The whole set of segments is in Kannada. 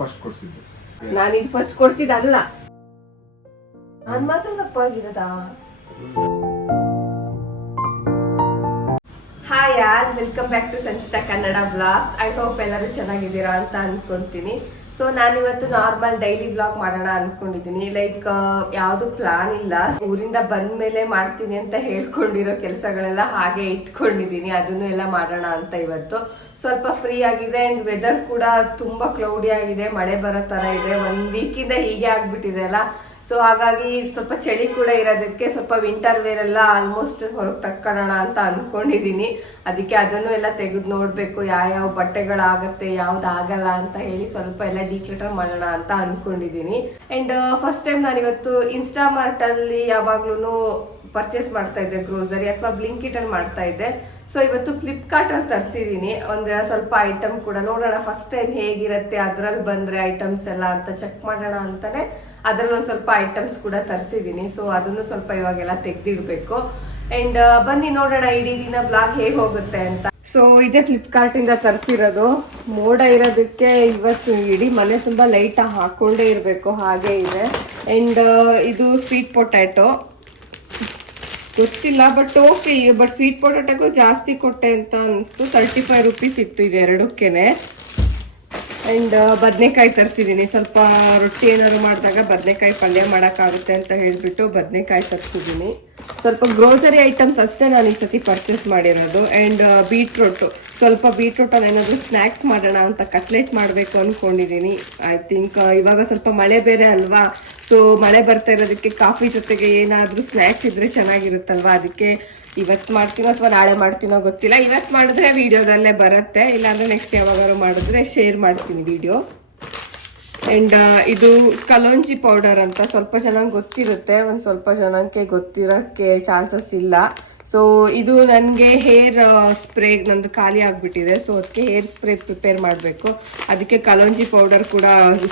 ಫಸ್ಟ್ ಕೊಡ್ಸಿದ್ದು. ನಾನು ಇದು ಫಸ್ಟ್ ಕೊಡ್ಸಿದ್ದಲ್ಲ, ನಾನು ಮಾತ್ರ ತಪ್ಪಾಗಿರೋದಾ? ಹಾಯ್ ಯಾರ್, welcome back to Sanchita Kannada blogs. I hope ಎಲ್ಲರೂ ಚೆನ್ನಾಗಿದ್ದೀರಾ ಅಂತ ಅನ್ಕೊಂತೀನಿ. ಸೊ ನಾನಿವತ್ತು ನಾರ್ಮಲ್ ಡೈಲಿ ವ್ಲಾಗ್ ಮಾಡೋಣ ಅನ್ಕೊಂಡಿದ್ದೀನಿ. ಲೈಕ್ ಯಾವುದು ಪ್ಲಾನ್ ಇಲ್ಲ, ಊರಿಂದ ಬಂದ ಮೇಲೆ ಮಾಡ್ತೀನಿ ಅಂತ ಹೇಳ್ಕೊಂಡಿರೋ ಕೆಲಸಗಳೆಲ್ಲ ಹಾಗೆ ಇಟ್ಕೊಂಡಿದ್ದೀನಿ, ಅದನ್ನು ಎಲ್ಲ ಮಾಡೋಣ ಅಂತ. ಇವತ್ತು ಸ್ವಲ್ಪ ಫ್ರೀ ಆಗಿದೆ ಅಂಡ್ ವೆದರ್ ಕೂಡ ತುಂಬಾ ಕ್ಲೌಡಿ ಆಗಿದೆ, ಮಳೆ ಬರೋ ತರ ಇದೆ. 1 ವೀಕಿಂದ ಹೀಗೆ ಆಗ್ಬಿಟ್ಟಿದೆ ಅಲ್ಲ. ಸೊ ಹಾಗಾಗಿ ಸ್ವಲ್ಪ ಚಳಿ ಕೂಡ ಇರೋದಕ್ಕೆ ಸ್ವಲ್ಪ ವಿಂಟರ್ ವೇರ್ ಎಲ್ಲ ಆಲ್ಮೋಸ್ಟ್ ಹೊರಗೆ ತಕ್ಕೊಳ್ಳೋಣ ಅಂತ ಅನ್ಕೊಂಡಿದೀನಿ. ಅದಕ್ಕೆ ಅದನ್ನು ಎಲ್ಲ ತೆಗೆದು ನೋಡ್ಬೇಕು, ಯಾವ ಬಟ್ಟೆಗಳಾಗತ್ತೆ ಯಾವ್ದು ಆಗಲ್ಲ ಅಂತ ಹೇಳಿ ಸ್ವಲ್ಪ ಎಲ್ಲ ಡಿಕ್ಲಟರ್ ಮಾಡೋಣ ಅಂತ ಅನ್ಕೊಂಡಿದೀನಿ. ಅಂಡ್ ಫಸ್ಟ್ ಟೈಮ್ ನಾನು ಇವತ್ತು ಇನ್ಸ್ಟಾಮಾರ್ಟ್ ಅಲ್ಲಿ ಯಾವಾಗ್ಲೂ ಪರ್ಚೇಸ್ ಮಾಡ್ತಾ ಇದ್ದೆ ಗ್ರೋಸರಿ, ಅಥವಾ ಬ್ಲಿಂಕಿಟ್ ಅಲ್ಲಿ ಮಾಡ್ತಾ ಇದ್ದೆ. ಸೊ ಇವತ್ತು ಫ್ಲಿಪ್ಕಾರ್ಟ್ ಅಲ್ಲಿ ತರಿಸಿದೀನಿ ಒಂದು ಸ್ವಲ್ಪ ಐಟಮ್ ಕೂಡ. ನೋಡೋಣ ಫಸ್ಟ್ ಟೈಮ್ ಹೇಗಿರುತ್ತೆ, ಅದ್ರಲ್ಲಿ ಬಂದ್ರೆ ಐಟಮ್ಸ್ ಎಲ್ಲ ಅಂತ ಚೆಕ್ ಮಾಡೋಣ ಅಂತಾನೆ ಅದ್ರಲ್ಲಿ ಒಂದು ಸ್ವಲ್ಪ ಐಟಮ್ಸ್ ಕೂಡ ತರಿಸಿದೀನಿ. ಸೊ ಅದನ್ನು ಸ್ವಲ್ಪ ಇವಾಗೆಲ್ಲ ತೆಗ್ದಿಡ್ಬೇಕು. ಅಂಡ್ ಬನ್ನಿ ನೋಡೋಣ ಇಡೀ ದಿನ ಬ್ಲಾಗ್ ಹೇಗೆ ಹೋಗುತ್ತೆ ಅಂತ. ಸೊ ಇದೇ ಫ್ಲಿಪ್ಕಾರ್ಟ್ ಇಂದ ತರಿಸಿರೋದು. ಮೋಡ ಇರೋದಕ್ಕೆ ಇವತ್ತು ಇಡೀ ಮನೆ ತುಂಬಾ ಲೈಟ್ ಹಾಕೊಂಡೇ ಇರಬೇಕು ಹಾಗೆ ಇದೆ. ಅಂಡ್ ಇದು ಸ್ವೀಟ್ ಪೊಟ್ಯಾಟೊ, ಗೊತ್ತಿಲ್ಲ ಬಟ್ ಓಕೆ. ಬಟ್ ಸ್ವೀಟ್ ಪೊಟ್ಯಾಟೊಗೂ ಜಾಸ್ತಿ ಕೊಟ್ಟೆ ಅಂತ ಅನಿಸ್ತು. 35 ರೂಪೀಸ್ ಇತ್ತು ಇದು ಎರಡಕ್ಕೇನೆ. ಅಂಡ್ ಬದನೆಕಾಯಿ ತರಿಸಿದ್ದೀನಿ. ಸ್ವಲ್ಪ ರೊಟ್ಟಿ ಏನಾದ್ರು ಮಾಡಿದಾಗ ಬದನೆಕಾಯಿ ಪಲ್ಯ ಮಾಡೋಕ್ಕಾಗುತ್ತೆ ಅಂತ ಹೇಳ್ಬಿಟ್ಟು ಬದನೆಕಾಯಿ ತರಿಸಿದ್ದೀನಿ. ಸ್ವಲ್ಪ ಗ್ರೋಸರಿ ಐಟಮ್ಸ್ ಅಷ್ಟೇ ನಾನು ಈ ಸತಿ ಪರ್ಚೇಸ್ ಮಾಡಿರೋದು. ಅಂಡ್ ಬೀಟ್ರೂಟ್, ಸ್ವಲ್ಪ ಬೀಟ್ರೂಟ್ ಏನಾದರೂ ಸ್ನ್ಯಾಕ್ಸ್ ಮಾಡೋಣ ಅಂತ ಕಟ್ಲೆಟ್ ಮಾಡಬೇಕು ಅಂದ್ಕೊಂಡಿದ್ದೀನಿ. ಐ ಥಿಂಕ್ ಇವಾಗ ಸ್ವಲ್ಪ ಮಳೆ ಬೇರೆ ಅಲ್ವಾ, ಸೊ ಮಳೆ ಬರ್ತಾ ಇರೋದಕ್ಕೆ ಕಾಫಿ ಜೊತೆಗೆ ಏನಾದರೂ ಸ್ನ್ಯಾಕ್ಸ್ ಇದ್ರೆ ಚೆನ್ನಾಗಿರುತ್ತಲ್ವಾ. ಅದಕ್ಕೆ ಇವತ್ತು ಮಾಡ್ತೀನೋ ಅಥವಾ ನಾಳೆ ಮಾಡ್ತೀನೋ ಗೊತ್ತಿಲ್ಲ. ಇವತ್ತು ಮಾಡಿದ್ರೆ ವಿಡಿಯೋದಲ್ಲೇ ಬರುತ್ತೆ, ಇಲ್ಲಾಂದ್ರೆ ನೆಕ್ಸ್ಟ್ ಯಾವಾಗಾದ್ರು ಮಾಡಿದ್ರೆ ಶೇರ್ ಮಾಡ್ತೀನಿ ವಿಡಿಯೋ. ಅಂಡ್ ಇದು ಕಲೋಂಜಿ ಪೌಡರ್ ಅಂತ ಸ್ವಲ್ಪ ಚೆನ್ನಾಗಿ ಗೊತ್ತಿರುತ್ತೆ, ಒಂದು ಸ್ವಲ್ಪ ಜನಕ್ಕೆ ಗೊತ್ತಿರೋಕ್ಕೆ ಚಾನ್ಸಸ್ ಇಲ್ಲ. ಸೊ ಇದು ನನಗೆ ಹೇರ್ ಸ್ಪ್ರೇ ನಂದು ಖಾಲಿ ಆಗಿಬಿಟ್ಟಿದೆ, ಸೊ ಅದಕ್ಕೆ ಹೇರ್ ಸ್ಪ್ರೇ ಪ್ರಿಪೇರ್ ಮಾಡಬೇಕು. ಅದಕ್ಕೆ ಕಲೋಂಜಿ ಪೌಡರ್ ಕೂಡ,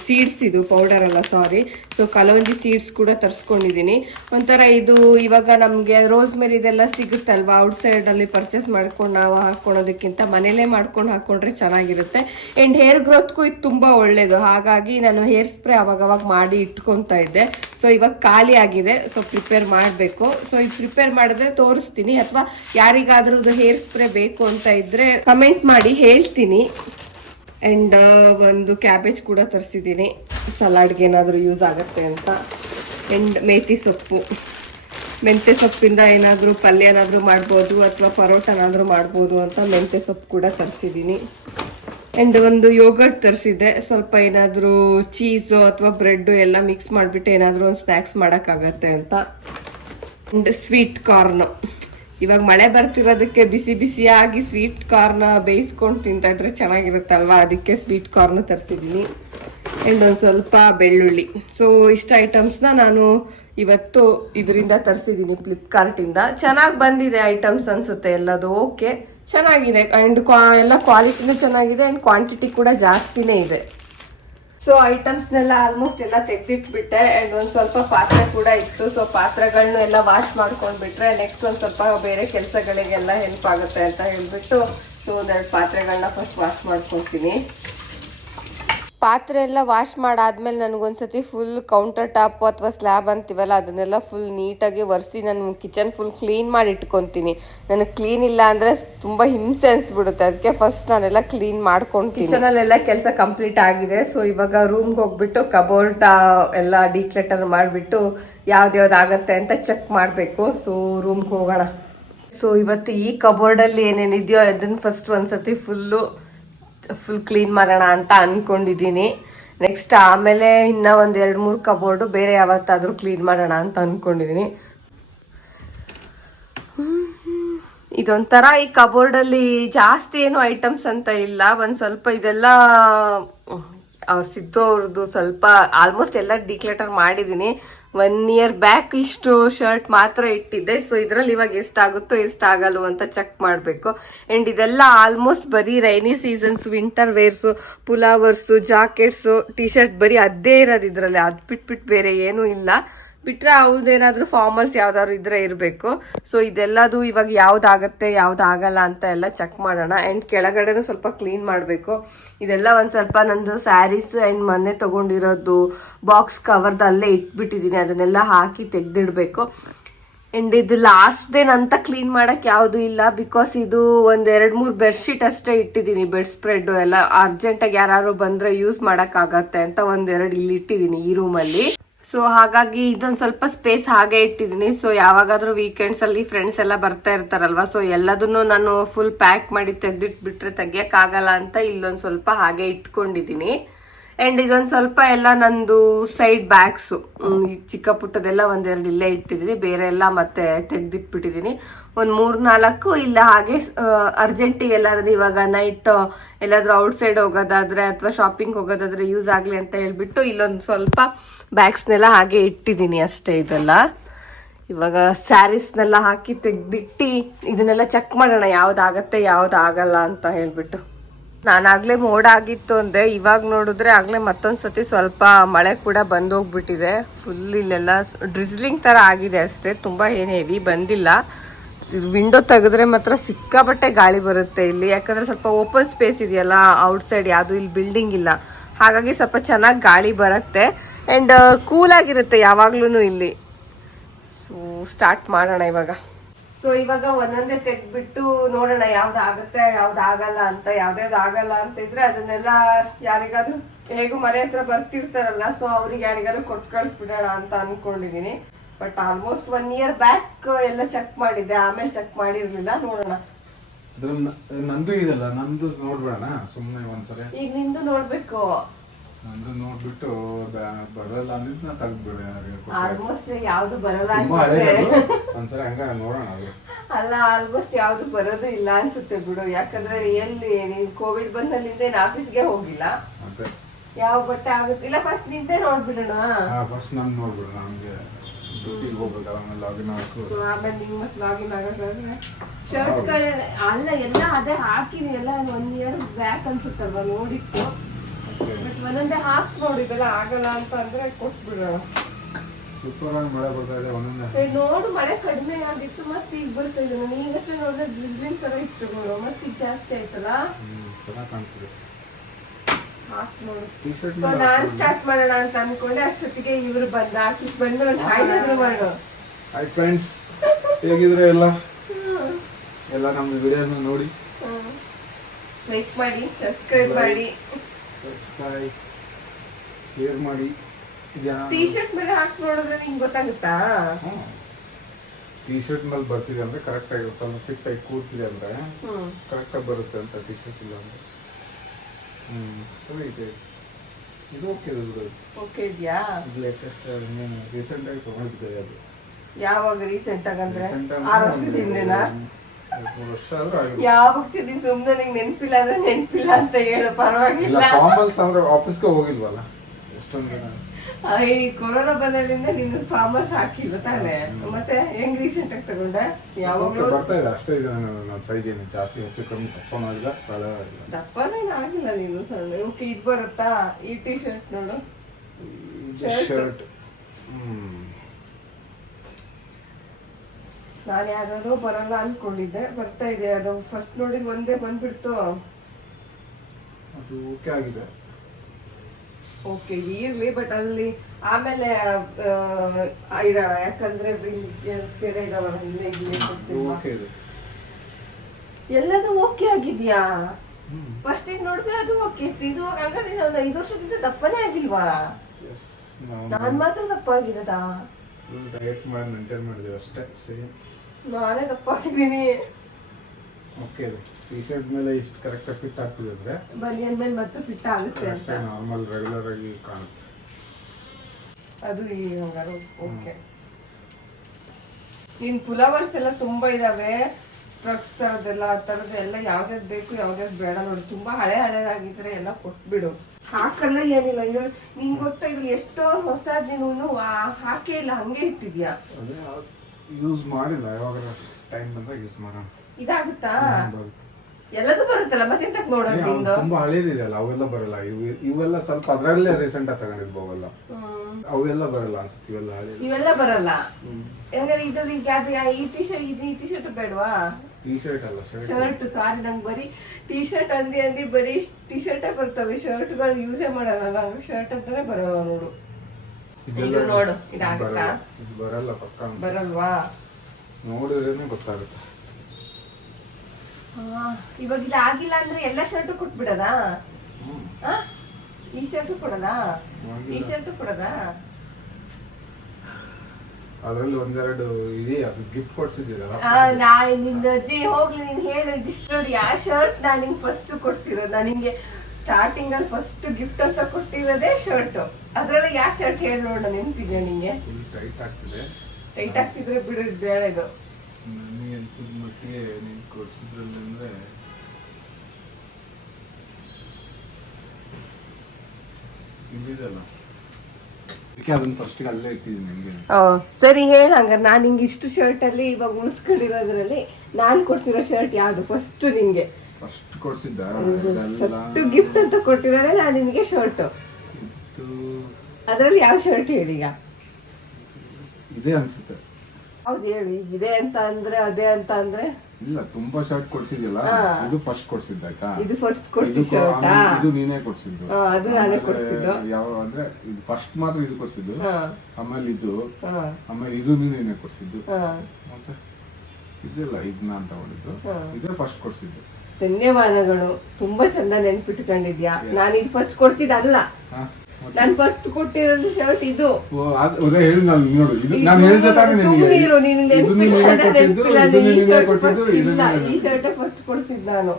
ಸೀಡ್ಸ್ ಇದು ಪೌಡರ್ ಅಲ್ಲ ಸಾರಿ. ಸೊ ಕಲೋಂಜಿ ಸೀಡ್ಸ್ ಕೂಡ ತರಿಸ್ಕೊಂಡಿದ್ದೀನಿ. ಒಂಥರ ಇದು ಇವಾಗ ನಮಗೆ ರೋಸ್ಮೆರಿದೆಲ್ಲ ಸಿಗುತ್ತಲ್ವಾ, ಔಟ್ಸೈಡಲ್ಲಿ ಪರ್ಚೇಸ್ ಮಾಡ್ಕೊಂಡು ನಾವು ಹಾಕ್ಕೊಳೋದಕ್ಕಿಂತ ಮನೇಲೇ ಮಾಡ್ಕೊಂಡು ಹಾಕ್ಕೊಂಡ್ರೆ ಚೆನ್ನಾಗಿರುತ್ತೆ. ಆ್ಯಂಡ್ ಹೇರ್ ಗ್ರೋತ್ಗೂ ಇದು ತುಂಬ ಒಳ್ಳೆಯದು. ಹಾಗಾಗಿ ನಾನು ಹೇರ್ ಸ್ಪ್ರೇ ಅವಾಗವಾಗ ಮಾಡಿ ಇಟ್ಕೊತಾ ಇದ್ದೆ. ಸೊ ಇವಾಗ ಖಾಲಿ ಆಗಿದೆ, ಸೊ ಪ್ರಿಪೇರ್ ಮಾಡಬೇಕು. ಸೊ ಇದು ಪ್ರಿಪೇರ್ ಮಾಡಿದ್ರೆ ತೋರಿಸ್ತೀನಿ, ಅಥವಾ ಯಾರಿಗಾದ್ರೂ ಹೇರ್ ಸ್ಪ್ರೇ ಬೇಕು ಅಂತ ಇದ್ರೆ ಕಮೆಂಟ್ ಮಾಡಿ ಹೇಳ್ತೀನಿ. ಅಂಡ್ ಒಂದು ಕ್ಯಾಬೇಜ್ ಕೂಡ ತರಿಸಿದ್ದೀನಿ, ಸಲಾಡ್ಗೆ ಏನಾದರೂ ಯೂಸ್ ಆಗುತ್ತೆ ಅಂತ. ಅಂಡ್ ಮೇಥಿ ಸೊಪ್ಪು, ಮೆಂತ್ಯ ಸೊಪ್ಪಿಂದ ಏನಾದರೂ ಪಲ್ಯ ಏನಾದರೂ ಮಾಡ್ಬೋದು ಅಥವಾ ಪರೋಟನಾದರೂ ಮಾಡ್ಬೋದು ಅಂತ ಮೆಂತ್ಯ ಸೊಪ್ಪು ಕೂಡ ತರಿಸಿದ್ದೀನಿ. ಅಂಡ್ ಒಂದು ಯೋಗರ್ಟ್ ತರಿಸಿದ್ದೆ, ಸ್ವಲ್ಪ ಏನಾದರೂ ಚೀಸು ಅಥವಾ ಬ್ರೆಡ್ ಎಲ್ಲ ಮಿಕ್ಸ್ ಮಾಡಿಬಿಟ್ಟು ಏನಾದರೂ ಒಂದು ಸ್ನ್ಯಾಕ್ಸ್ ಮಾಡೋಕ್ಕಾಗತ್ತೆ ಅಂತ. ಅಂಡ್ ಸ್ವೀಟ್ ಕಾರ್ನ್, ಇವಾಗ ಮಳೆ ಬರ್ತಿರೋದಕ್ಕೆ ಬಿಸಿ ಬಿಸಿಯಾಗಿ ಸ್ವೀಟ್ ಕಾರ್ನ ಬೇಯಿಸ್ಕೊಂಡು ತಿಂತಾ ಇದ್ರೆ ಚೆನ್ನಾಗಿರುತ್ತಲ್ವಾ, ಅದಕ್ಕೆ ಸ್ವೀಟ್ ಕಾರ್ನ್ ತರಿಸಿದ್ದೀನಿ. ಆ್ಯಂಡ್ ಒಂದು ಸ್ವಲ್ಪ ಬೆಳ್ಳುಳ್ಳಿ. ಸೊ ಇಷ್ಟ ಐಟಮ್ಸ್ನ ನಾನು ಇವತ್ತು ಇದರಿಂದ ತರಿಸಿದ್ದೀನಿ ಫ್ಲಿಪ್ಕಾರ್ಟಿಂದ. ಚೆನ್ನಾಗಿ ಬಂದಿದೆ ಐಟಮ್ಸ್ ಅನಿಸುತ್ತೆ ಎಲ್ಲದು, ಓಕೆ ಚೆನ್ನಾಗಿದೆ. ಆ್ಯಂಡ್ ಎಲ್ಲ ಕ್ವಾಲಿಟಿನೂ ಚೆನ್ನಾಗಿದೆ ಆ್ಯಂಡ್ ಕ್ವಾಂಟಿಟಿ ಕೂಡ ಜಾಸ್ತಿನೇ ಇದೆ. ಸೊ ಐಟಮ್ಸ್ನೆಲ್ಲ ಆಲ್ಮೋಸ್ಟ್ ಎಲ್ಲ ತೆಗೆದಿಟ್ಬಿಟ್ಟೆ. ಆ್ಯಂಡ್ ಒಂದು ಸ್ವಲ್ಪ ಪಾತ್ರೆ ಕೂಡ ಇತ್ತು. ಸೊ ಪಾತ್ರೆಗಳನ್ನೂ ಎಲ್ಲ ವಾಶ್ ಮಾಡ್ಕೊಂಡ್ಬಿಟ್ರೆ ನೆಕ್ಸ್ಟ್ ಒಂದು ಸ್ವಲ್ಪ ಬೇರೆ ಕೆಲಸಗಳಿಗೆಲ್ಲ ಹೆಲ್ಪ್ ಆಗುತ್ತೆ ಅಂತ ಹೇಳ್ಬಿಟ್ಟು ಸೊ ಒಂದೆರಡು ಪಾತ್ರೆಗಳನ್ನ ಫಸ್ಟ್ ವಾಶ್ ಮಾಡ್ಕೊತೀನಿ. ಪಾತ್ರೆ ಎಲ್ಲ ವಾಶ್ ಮಾಡಾದ್ಮೇಲೆ ನನಗೊಂದ್ಸತಿ ಫುಲ್ ಕೌಂಟರ್ ಟಾಪ್ ಅಥವಾ ಸ್ಲ್ಯಾಬ್ ಅಂತೀವಲ್ಲ ಅದನ್ನೆಲ್ಲ ಫುಲ್ ನೀಟಾಗಿ ಒರೆಸಿ ನಾನು ಕಿಚನ್ ಫುಲ್ ಕ್ಲೀನ್ ಮಾಡಿ ಇಟ್ಕೊತೀನಿ. ನನಗೆ ಕ್ಲೀನ್ ಇಲ್ಲ ಅಂದರೆ ತುಂಬ ಹಿಂಸೆ ಅನಿಸ್ಬಿಡುತ್ತೆ, ಅದಕ್ಕೆ ಫಸ್ಟ್ ನಾನೆಲ್ಲ ಕ್ಲೀನ್ ಮಾಡ್ಕೊತೀನಿ. ಕಿಚನಲ್ಲೆಲ್ಲ ಕೆಲಸ ಕಂಪ್ಲೀಟ್ ಆಗಿದೆ. ಸೊ ಇವಾಗ ರೂಮ್ಗೆ ಹೋಗ್ಬಿಟ್ಟು ಕಬೋರ್ಡ್ ಎಲ್ಲ ಡಿಕ್ಲಟರ್ ಮಾಡಿಬಿಟ್ಟು ಯಾವ್ದು ಆಗತ್ತೆ ಅಂತ ಚೆಕ್ ಮಾಡಬೇಕು. ಸೊ ರೂಮ್ಗೆ ಹೋಗೋಣ. ಸೊ ಇವತ್ತು ಈ ಕಬೋರ್ಡಲ್ಲಿ ಏನೇನಿದೆಯೋ ಅದನ್ನು ಫಸ್ಟ್ ಒಂದ್ಸತಿ ಫುಲ್ ಕ್ಲೀನ್ ಮಾಡೋಣ ಅಂತ ಅನ್ಕೊಂಡಿದ್ದೀನಿ. ನೆಕ್ಸ್ಟ್ ಆಮೇಲೆ ಇನ್ನ ಒಂದ್ 2-3 ಕಬೋರ್ಡು ಬೇರೆ ಯಾವತ್ತಾದ್ರೂ ಕ್ಲೀನ್ ಮಾಡೋಣ ಅಂತ ಅನ್ಕೊಂಡಿದ್ದೀನಿ. ಇದೊಂಥರ ಈ ಕಬೋರ್ಡಲ್ಲಿ ಜಾಸ್ತಿ ಏನು ಐಟಮ್ಸ್ ಅಂತ ಇಲ್ಲ, ಒಂದ್ ಸ್ವಲ್ಪ ಇದೆಲ್ಲ ಸಿದ್ದು ಅವ್ರದ್ದು ಸ್ವಲ್ಪ ಆಲ್ಮೋಸ್ಟ್ ಎಲ್ಲ ಡಿಕ್ಲೇಟರ್ ಮಾಡಿದ್ದೀನಿ. 1 ಇಯರ್ ಬ್ಯಾಕ್ ಇಷ್ಟು ಶರ್ಟ್ ಮಾತ್ರ ಇಟ್ಟಿದ್ದೆ. ಸೊ ಇದರಲ್ಲಿ ಇವಾಗ ಎಷ್ಟಾಗುತ್ತೋ ಎಷ್ಟಾಗಲ್ವೋ ಅಂತ ಚೆಕ್ ಮಾಡಬೇಕು. ಆ್ಯಂಡ್ ಇದೆಲ್ಲ ಆಲ್ಮೋಸ್ಟ್ ಬರೀ rainy seasons, winter wears, pullovers, jackets, T shirt ಬರೀ ಅದೇ ಇರೋದು ಇದರಲ್ಲಿ. ಅದು ಬಿಟ್ಬಿಟ್ಟು ಬೇರೆ ಏನೂ ಇಲ್ಲ. ಬಿಟ್ರೆ ಅವ್ದೇನಾದ್ರೂ ಫಾರ್ಮಲ್ಸ್ ಯಾವ್ದಾದ್ರು ಇದ್ರೆ ಇರಬೇಕು. ಸೊ ಇದೆಲ್ಲದು ಇವಾಗ ಯಾವ್ದಾಗತ್ತೆ ಯಾವ್ದಾಗಲ್ಲ ಅಂತ ಎಲ್ಲ ಚೆಕ್ ಮಾಡೋಣ. ಆ್ಯಂಡ್ ಕೆಳಗಡೆನೂ ಸ್ವಲ್ಪ ಕ್ಲೀನ್ ಮಾಡಬೇಕು. ಇದೆಲ್ಲ ಒಂದು ಸ್ವಲ್ಪ ನಂದು ಸ್ಯಾರೀಸ್ ಆ್ಯಂಡ್ ಮೊನ್ನೆ ತೊಗೊಂಡಿರೋದು ಬಾಕ್ಸ್ ಕವರ್ದಲ್ಲೇ ಇಟ್ಬಿಟ್ಟಿದ್ದೀನಿ, ಅದನ್ನೆಲ್ಲ ಹಾಕಿ ತೆಗ್ದಿಡ್ಬೇಕು. ಆ್ಯಂಡ್ ಇದು ಲಾಸ್ಟ್ ಡೇನ್ ಅಂತ ಕ್ಲೀನ್ ಮಾಡಕ್ಕೆ ಯಾವುದು ಇಲ್ಲ, ಬಿಕಾಸ್ ಇದು ಒಂದು 2-3 ಬೆಡ್ಶೀಟ್ ಅಷ್ಟೇ ಇಟ್ಟಿದ್ದೀನಿ. ಬೆಡ್ ಸ್ಪ್ರೆಡ್ ಎಲ್ಲ ಅರ್ಜೆಂಟಾಗಿ ಯಾರು ಬಂದರೆ ಯೂಸ್ ಮಾಡೋಕ್ಕಾಗತ್ತೆ ಅಂತ 1-2 ಇಲ್ಲಿ ಇಟ್ಟಿದ್ದೀನಿ ಈ ರೂಮಲ್ಲಿ. ಸೊ ಹಾಗಾಗಿ ಇದೊಂದು ಸ್ವಲ್ಪ ಸ್ಪೇಸ್ ಹಾಗೆ ಇಟ್ಟಿದ್ದೀನಿ. ಸೊ ಯಾವಾಗಾದ್ರೂ ವೀಕೆಂಡ್ಸಲ್ಲಿ ಫ್ರೆಂಡ್ಸ್ ಎಲ್ಲ ಬರ್ತಾ ಇರ್ತಾರಲ್ವ, ಸೊ ಎಲ್ಲದನ್ನು ನಾನು ಫುಲ್ ಪ್ಯಾಕ್ ಮಾಡಿ ತೆಗೆದಿಟ್ಬಿಟ್ರೆ ತೆಗಿಯೋಕ್ಕಾಗಲ್ಲ ಅಂತ ಇಲ್ಲೊಂದು ಸ್ವಲ್ಪ ಹಾಗೆ ಇಟ್ಕೊಂಡಿದ್ದೀನಿ. ಆ್ಯಂಡ್ ಇದೊಂದು ಸ್ವಲ್ಪ ಎಲ್ಲ ನಂದು ಸೈಡ್ ಬ್ಯಾಗ್ಸು ಚಿಕ್ಕ ಪುಟ್ಟದೆಲ್ಲ 1-2 ಇಲ್ಲೇ ಇಟ್ಟಿದ್ದೀನಿ, ಬೇರೆ ಎಲ್ಲ ಮತ್ತೆ ತೆಗ್ದಿಟ್ಬಿಟ್ಟಿದ್ದೀನಿ. ಒಂದು 3-4 ಇಲ್ಲ ಹಾಗೆ ಅರ್ಜೆಂಟಿಗೆ ಎಲ್ಲಾದ್ರೂ ಇವಾಗ ನೈಟ್ ಎಲ್ಲಾದ್ರೂ ಔಟ್ಸೈಡ್ ಹೋಗೋದಾದ್ರೆ ಅಥವಾ ಶಾಪಿಂಗ್ ಹೋಗೋದಾದ್ರೆ ಯೂಸ್ ಆಗಲಿ ಅಂತ ಹೇಳ್ಬಿಟ್ಟು ಇಲ್ಲೊಂದು ಸ್ವಲ್ಪ ಬ್ಯಾಗ್ಸ್ನೆಲ್ಲ ಹಾಗೆ ಇಟ್ಟಿದ್ದೀನಿ ಅಷ್ಟೇ. ಇದೆಲ್ಲ ಇವಾಗ ಸ್ಯಾರೀಸ್ನೆಲ್ಲ ಹಾಕಿ ತೆಗ್ದಿಟ್ಟು ಇದನ್ನೆಲ್ಲ ಚೆಕ್ ಮಾಡೋಣ ಯಾವ್ದಾಗತ್ತೆ ಯಾವ್ದಾಗಲ್ಲ ಅಂತ ಹೇಳ್ಬಿಟ್ಟು. ನಾನಾಗಲೇ ಮೋಡ ಆಗಿತ್ತು ಅಂದೆ, ಇವಾಗ ನೋಡಿದ್ರೆ ಆಗಲೇ ಮತ್ತೊಂದ್ಸತಿ ಸ್ವಲ್ಪ ಮಳೆ ಕೂಡ ಬಂದೋಗ್ಬಿಟ್ಟಿದೆ. ಫುಲ್ ಇಲ್ಲೆಲ್ಲ ಡ್ರಿಸ್ಲಿಂಗ್ ಥರ ಆಗಿದೆ ಅಷ್ಟೇ, ತುಂಬ ಏನು ಹೆವಿ ಬಂದಿಲ್ಲ. ವಿಂಡೋ ತೆಗೆದ್ರೆ ಮಾತ್ರ ಸಿಕ್ಕಾಪಟ್ಟೆ ಗಾಳಿ ಬರುತ್ತೆ ಇಲ್ಲಿ, ಯಾಕಂದರೆ ಸ್ವಲ್ಪ ಓಪನ್ ಸ್ಪೇಸ್ ಇದೆಯಲ್ಲ ಔಟ್ಸೈಡ್, ಯಾವುದು ಇಲ್ಲಿ ಬಿಲ್ಡಿಂಗ್ ಇಲ್ಲ, ಹಾಗಾಗಿ ಸ್ವಲ್ಪ ಚೆನ್ನಾಗಿ ಗಾಳಿ ಬರುತ್ತೆ. ಆ್ಯಂಡ್ ಕೂಲಾಗಿರುತ್ತೆ ಯಾವಾಗ್ಲೂ ಇಲ್ಲಿ. ಸೊ ಸ್ಟಾರ್ಟ್ ಮಾಡೋಣ ಇವಾಗ. ಸೊ ಇವಾಗ ಒಂದೊಂದೇ ತೆಗ್ದ್ಬಿಟ್ಟು ನೋಡೋಣ ಯಾವ್ದಾಗುತ್ತೆ ಯಾವ್ದಾಗಲ್ಲ ಅಂತ. ಯಾವ್ದಾವ್ದು ಆಗಲ್ಲ ಅಂತ ಇದ್ರೆ ಅದನ್ನೆಲ್ಲ ಯಾರಿಗಾದ್ರೂ ಹೇಗೂ ಮನೆ ಹತ್ರ ಬರ್ತಿರ್ತಾರಲ್ಲ, ಸೊ ಅವ್ರಿಗೆ ಯಾರಿಗಾದ್ರು ಕೊಟ್ಟು ಕಳಿಸ್ಬಿಡೋಣ ಅಂತ ಅನ್ಕೊಂಡಿದೀನಿ. ಬಟ್ ಆಲ್ಮೋಸ್ಟ್ 1 year ಬ್ಯಾಕ್ ಎಲ್ಲ ಚೆಕ್ ಮಾಡಿದ್ದೆ, ಆಮೇಲೆ ಚೆಕ್ ಮಾಡಿರ್ಲಿಲ್ಲ. ನೋಡೋಣ. ನಂದು ಇದೆಲ್ಲ ನಂದು ನೋಡ್ಬೇಡ ಸುಮ್ಮನೆ ಒಂದ್ಸರಿ. ಈಗ ನಿಂದು ನೋಡ್ಬೇಕು. ನಂದು ನೋಡ್ಬಿಟ್ಟು ಬರಲ್ಲ ಅಂದಿದ್ದು ನಾ ತೆಗ್ದ್ಬಿಡ. ಆಲ್ಮೋಸ್ಟ್ ಯಾವ್ದು ಬರಲ್ಲ ಒಂದ್ಸರಿ ಹಂಗ ನೋಡೋಣ. ಅಲ್ಲ ಆಲ್ಮೋಸ್ಟ್ ಯಾವ್ದು ಬರೋದು ಇಲ್ಲ ಅನ್ಸುತ್ತೆ ಬಿಡು, ಯಾಕಂದ್ರೆ ಎಲ್ಲಿ ನೀನ್ ಕೋವಿಡ್ ಬಂದಲ್ಲಿಂದ ಏನ್ ಆಫೀಸ್ಗೆ ಹೋಗಿಲ್ಲ. ಯಾವ ಬಟ್ಟೆ ಆಗುತ್ತಿಲ್ಲ, ಫಸ್ಟ್ ನಿಂದೆ ನೋಡ್ಬಿಡೋಣ. ಫಸ್ಟ್ ನನ್ ನೋಡ್ಬಿಡು, ನಮ್ಗೆ ಡ್ಯೂಟಿಗೆ ಹೋಗ್ಬೇಕು, ಆಮೇಲೆ ಲಾಗಿನ್ ಆಗಬೇಕು. ಆಮೇಲೆ ನಿಂಗ್ ಮತ್ತೆ ಲಾಗಿನ್ ಆಗೋದಾದ್ರೆ ಶರ್ಟ್ ಕಡೆ ಅಲ್ಲ ಎಲ್ಲ ಅದೇ ಹಾಕಿನಿ ಎಲ್ಲ 1 year ಬ್ಯಾಕ್ ಅನ್ಸುತ್ತಲ್ವಾ ನೋಡಿತ್ತು. ಬಟ್ ಒಂದೊಂದೇ ಹಾಕಿ ನೋಡಿದೆಲ್ಲ ಆಗಲ್ಲ ಅಂತ ಅಂದ್ರೆ ಕೊಟ್ಬಿಡೋಣ. ಸೂಪರ್ ಆಗಿ ಮಳೆ ಬರ್ತಾ ಇದೆ ಒಂದೊಂದೇ. ನೋಡು ಮಳೆ ಕಡಿಮೆ ಆಗಿತ್ತು ಮತ್ತೆ ಈಗ ಬರ್ತಾ ಇದೆ. ನಾನು ಈಗಷ್ಟೇ ನೋಡಿದ್ರೆ ಡ್ರಿಸ್ಲಿಂಗ್ ತರ ಇತ್ತು ನೋಡು, ಮತ್ತೆ ಈಗ ಜಾಸ್ತಿ ಆಯ್ತಲ್ಲ. ಚೆನ್ನಾಗಿ ಕಾಣ್ತಿದೆ. ಹಾಕಿ ನೋಡು. ಸೊ ನಾನ್ ಸ್ಟಾರ್ಟ್ ಮಾಡೋಣ ಅಂತ ಅನ್ಕೊಂಡೆ, ಅಷ್ಟೊತ್ತಿಗೆ ಇವ್ರು ಬಂದು ಒಂದು ಹಾಯ್ದಾದ್ರು ಮಾಡು. ಹಾಯ್ ಫ್ರೆಂಡ್ಸ್, ಹೇಗಿದ್ರೆ ಎಲ್ಲ ನಮ್ಮ ವಿಡಿಯೋಸ್ನ ನೋಡಿ ಲೈಕ್ ಮಾಡಿ, ಸಬ್ಸ್ಕ್ರೈಬ್ ಮಾಡಿ, ಶೇರ್ ಮಾಡಿ. ಟೀ ಶರ್ಟ್ ಮೇಲೆ ಹಾಕಿ ನೋಡಿದ್ರೆ ನಿಂಗೆ ಗೊತ್ತಾಗುತ್ತಾ? ಟೀ ಶರ್ಟ್ ಮೇಲೆ ಬರ್ತಿದೆ ಅಂದ್ರೆ ಕರೆಕ್ಟ್ ಆಗಿ ಸ್ವಲ್ಪ ಫಿಟ್ ಆಗಿ ಕೂರ್ತಿದೆ ಅಂದ್ರೆ ಕರೆಕ್ಟ್ ಆಗಿ ಬರುತ್ತೆ ಅಂತ. ಟೀ ಶರ್ಟ್ ಇಲ್ಲ ಅಂದ್ರೆ ಸೊ ಇದೆ ಇದು ಓಕೆ ಇದೆಯಾ? ಲೇಟೆಸ್ಟ್ ರೀಸೆಂಟ್ ಆಗಿ ತಗೊಂಡಿದ್ದೆ. ಅದು ಯಾವಾಗ ರೀಸೆಂಟ್ ಆಗಂದ್ರೆ 6 ವರ್ಷದ ಹಿಂದೆನಾ? ಯಾವಾಗ ಸುಮ್ನೆ ನಿಂಗೆ ನೆನಪಿಲ್ಲ ಅಂದ್ರೆ ನೆನಪಿಲ್ಲ ಅಂತ ಹೇಳು, ಪರವಾಗಿಲ್ಲ. ಫಾರ್ಮಲ್ಸ್ ಅಂದ್ರೆ ಆಫೀಸ್ಗೆ ಹೋಗಿಲ್ವಲ್ಲ ಎಷ್ಟೊಂದು ದಿನ. ಈ ಕೊರೋನಾ ಬಂದಾಗಿಂದ ನಿನ್ನ ಫಾರ್ಮಲ್ಸ್ ಹಾಕಿಲ್ವ ತಾನೆ, ಮತ್ತೆ ಹೆಂಗ್ ರೀಸೆಂಟ್ ಆಗಿ ತಗೊಂಡೆ? ಯಾವಾಗಲೂ ಬರ್ತಾ ಇದೆ ಅಷ್ಟೇ. ಇದೆ ನನ್ನ ಸೈಜ್ ಏನು ಜಾಸ್ತಿ ಹೆಚ್ಚು ಕಮ್ಮಿ ದಪ್ಪನೂ ಆಗಿಲ್ಲ ದಪ್ಪನೇನು ಆಗಿಲ್ಲ. ನೀನು ಸಣ್ಣ ಓಕೆ. ಇದು ಬರುತ್ತಾ ಈ ಟೀ ಶರ್ಟ್ ನೋಡು, ಶರ್ಟ್. ನಾನು ಯಾವ್ದಾದ್ರು ಬರಲ್ಲ ಅನ್ಕೊಂಡಿದ್ದೆ, ಬರ್ತಾ ಇದೆ. ಅದು ಫಸ್ಟ್ ನೋಡಿದ್ ಒಂದೇ ಬಂದ್ಬಿಡ್ತು. ಅದು ಓಕೆ ಆಗಿದೆ. ಓಕೆ ಇರ್ಲಿ, ಬಟ್ ಅಲ್ಲಿ ಆಮೇಲೆ ಇರೋಣ, ಯಾಕಂದ್ರೆ ಬೇರೆ ಇದಾವಲ್ಲ. ಎಲ್ಲದೂ ಓಕೆ ಆಗಿದ್ಯಾ? ಫಸ್ಟ್ ಈಗ ನೋಡಿದ್ರೆ ಅದು ಓಕೆ ಇತ್ತು. ಇದು ಹಂಗಾದ್ರೆ ನೀನು 5 ವರ್ಷದಿಂದ ದಪ್ಪನೇ ಆಗಿಲ್ವಾ? ನಾನ್ ಮಾತ್ರ ದಪ್ಪ ಆಗಿರೋದಾ? ಡಯಟ್ ಮಾಡಿ ಮೇಂಟೈನ್ ಮಾಡಿದೀವಿ ಅಷ್ಟೇ. ಸೇಮ್ ನಾನೇ ದಪ್ಪ ಆಗಿದ್ದೀನಿ. ಓಕೆ ಟೀ ಶರ್ಟ್ ಮೇಲೆ ಇಷ್ಟು ಕರೆಕ್ಟ್ ಆಗಿ ಫಿಟ್ ಆಗ್ತಿದೆ ಅಂದ್ರೆ ಬನಿಯನ್ ಮೇಲೆ ಮತ್ತೆ ಫಿಟ್ ಆಗುತ್ತೆ ಅಂತ ನಾರ್ಮಲ್ ರೆಗ್ಯುಲರ್ ಆಗಿ ಕಾಣುತ್ತೆ. ಅದು ಓಕೆ. ನಿನ್ ಪುಲವರ್ಸ್ ಎಲ್ಲ ತುಂಬಾ ಇದಾವೆ, ಸ್ಟ್ರಕ್ಸ್ ತರದೆಲ್ಲ ಆ ತರದೆಲ್ಲ ಯಾವ್ದಾದ್ ಬೇಕು ಯಾವ್ದಾದ್ ಬೇಡ ನೋಡಿ. ತುಂಬಾ ಹಳೇದಾಗಿದ್ರೆ ಎಲ್ಲ ಕೊಟ್ಬಿಡು. ಹಾಕಲ್ಲ ಏನಿಲ್ಲ. ಇವಾಗ ನಿನ್ ಗೊತ್ತಾ ಇವ್ರು ಎಷ್ಟೋ ಹೊಸದ್ ನೀನು ಹಾಕೇ ಇಲ್ಲ, ಹಂಗೆ ಇಟ್ಟಿದ್ಯಾ. ಯೂಸ್ ಮಾಡಿಲ್ಲ, ಯಾವಾಗ ಟೈಮ್ ಬಂದಾಗ ಯೂಸ್ ಮಾಡೋಣ. ಇದಾಗುತ್ತಾ? ಎಲ್ಲದೂ ಬರುತ್ತಲ್ಲ, ಮತ್ತೆ ನೋಡೋದು. ತುಂಬಾ ಹಳೇದಿದೆಯಲ್ಲ ಅವೆಲ್ಲ ಬರಲ್ಲ. ಇವೆಲ್ಲ ಸ್ವಲ್ಪ ಅದ್ರಲ್ಲೇ ರೀಸೆಂಟ್ ಆಗಿ ತಗೊಂಡಿದ್ವು ಅವೆಲ್ಲ. ಅವೆಲ್ಲ ಬರಲ್ಲ ಅನ್ಸುತ್ತೆ, ಇವೆಲ್ಲ ಹಳೆ. ಇವೆಲ್ಲ ಬರಲ್ಲ. ಯಾಕಂದ್ರೆ ಈ ಟಿ ಶರ್ಟ್ ಬೇಡವಾ? ಟಿ ಶರ್ಟ್ ಅಲ್ಲ, ಶರ್ಟ್. ಸಾರಿ, ನಂಗೆ ಬರೀ ಟಿ ಶರ್ಟ್ ಅಂದಿ ಬರೀ ಟಿ ಶರ್ಟೇ ಬರ್ತವೆ, ಶರ್ಟ್ಗಳು ಯೂಸೇ ಮಾಡಲ್ಲ ನಾವು. ಶರ್ಟ್ ಅಂತಾನೆ ಬರಲ್ಲ ನೋಡು. ಇದು ನೋಡು, ಇದಾಗುತ್ತಾ? ಇದು ಬರಲ್ಲ, ಪಕ್ಕ ಬರಲ್ವಾ? ನೋಡಿದ್ರೇನೆ ಗೊತ್ತಾಗುತ್ತೆ. ಇವಾಗ ಇದಾಗಿಲ್ಲ ಅಂದ್ರೆ ಎಲ್ಲ ಶರ್ಟ್ ಕೊಟ್ಬಿಡದಾ? ಈ ಶರ್ಟ್ ಕೊಡದಾ? ಈ ಶರ್ಟ್ ಕೊಡದಾ? ಅದ್ರಲ್ಲಿ ಒಂದೆರಡು ಇದೆ, ಅದು ಗಿಫ್ಟ್ ಕೊಡ್ಸಿದ್ದೀರಲ್ಲ. ನಿನ್ನ ಅಜ್ಜಿ ಹೋಗ್ಲಿ, ನೀನ್ ಹೇಳು ಇದಿಷ್ಟು ನೋಡಿ. ಆ ಶರ್ಟ್ ನಾನು ನಿಂಗೆ ಫಸ್ಟ್ ಕೊಡ್ಸಿರೋದು. ನಾನು ನಿಂಗೆ ಸ್ಟಾರ್ಟಿಂಗ್ ಅಲ್ಲಿ ಫಸ್ಟ್ ಗಿಫ್ಟ್ ಅಂತ ಕೊಟ್ಟಿರೋದೇ ಶರ್ಟ್. ಅದ್ರಲ್ಲಿ ಯಾವ ಶರ್ಟ್ ಹೇಳಿ ನೋಡ, ನೆನಪಿದ್ಯಾ ನಿಂಗೆ? ಟೈಟ್ ಆಗ್ತಿದೆ. ಟೈಟ್ ಆಗ್ತಿದ್ರೆ ಬಿಡು, ಬೇಡ. ಇದು ನನಗೆ ಅನ್ಸಿದ ಮಟ್ಟಿಗೆ ನೀನು ಕೊಡ್ಸಿದ್ರಲ್ಲಿ ಅಂದ್ರೆ ಇದಿದಲ್ಲ, ಅದಕ್ಕೆ ಅದನ್ನ ಫಸ್ಟ್ ಅಲ್ಲೇ ಇಟ್ಟಿದ್ದೀನಿ ನಿಮಗೆ. ಸರಿ, ಹೇಳ ಹಂಗಾರೆ. ನಾನು ನಿಂಗೆ ಇಷ್ಟು ಶರ್ಟ್ ಅಲ್ಲಿ ಇವಾಗ ಉಳಿಸ್ಕೊಂಡಿರೋದ್ರಲ್ಲಿ ನಾನು ಕೊಡ್ಸಿರೋ ಶರ್ಟ್ ಯಾವ್ದು ಫಸ್ಟ್ ನಿಂಗೆ? ಫಸ್ಟ್ ಕೊಡ್ಸಿದ್ದ ಫಸ್ಟ್ ಗಿಫ್ಟ್ ಅಂತ ಕೊಟ್ಟಿರೋದೇ ನಾನು ನಿನಗೆ ಶರ್ಟ್. ಅದ್ರಲ್ಲಿ ಯಾವ ಶರ್ಟ್ ಹೇಳಿ ಈಗ? ಇದೆ ಅನ್ಸುತ್ತೆ. ಹೌದು ಹೇಳಿ, ಇದೆ ಅಂತ ಅಂದ್ರೆ ಅದೇ ಅಂತ ಅಂದ್ರೆ ಇಲ್ಲ, ತುಂಬಾ ಶರ್ಟ್ ಕೊಡ್ಸಿದ್ಯಲ್ಲ, ಇದು ಫಸ್ಟ್ ಕೊಡ್ಸಿದ್ದಾಯ್ತಾ? ಇದು ಫಸ್ಟ್ ಕೊಡ್ಸಿದ ಶರ್ಟ್. ಇದು ನೀನೇ ಕೊಡ್ಸಿದ್ದು. ಅದು ನಾನೇ ಕೊಡ್ಸಿದ್ದು. ಯಾವ ಅಂದ್ರೆ ಇದು ಫಸ್ಟ್ ಮಾತ್ರ ಇದು ಕೊಡ್ಸಿದ್ದು, ಆಮೇಲೆ ಇದು, ಆಮೇಲೆ ಇದು ನೀನೇ ಕೊಡ್ಸಿದ್ದು, ಮತ್ತೆ ಇದೆಲ್ಲ ಇದು ನಾನ್ ತಗೊಂಡಿದ್ದು, ಇದೇ ಫಸ್ಟ್ ಕೊಡ್ಸಿದ್ದು. ಧನ್ಯವಾದಗಳು, ತುಂಬಾ ಚಂದ ನೆನ್ಪಿಟ್ಕೊಂಡಿದ್ಯಾ. ನಾನು ಇದು ಫಸ್ಟ್ ಕೊಡ್ಸಿದ್ದಲ್ಲ, ನಾನು ಫಸ್ಟ್ ಕೊಟ್ಟಿರೋದು ಶರ್ಟ್ ಇದು. ಹೇಳಿ ನೋಡು, ಇದು ನಾನು ಹೇಳಿದ ತಾನೇ ನಿನಗೆ. ಈ ಶರ್ಟ್ ಫಸ್ಟ್ ಕೊಡ್ಸಿದ್ ನಾನು.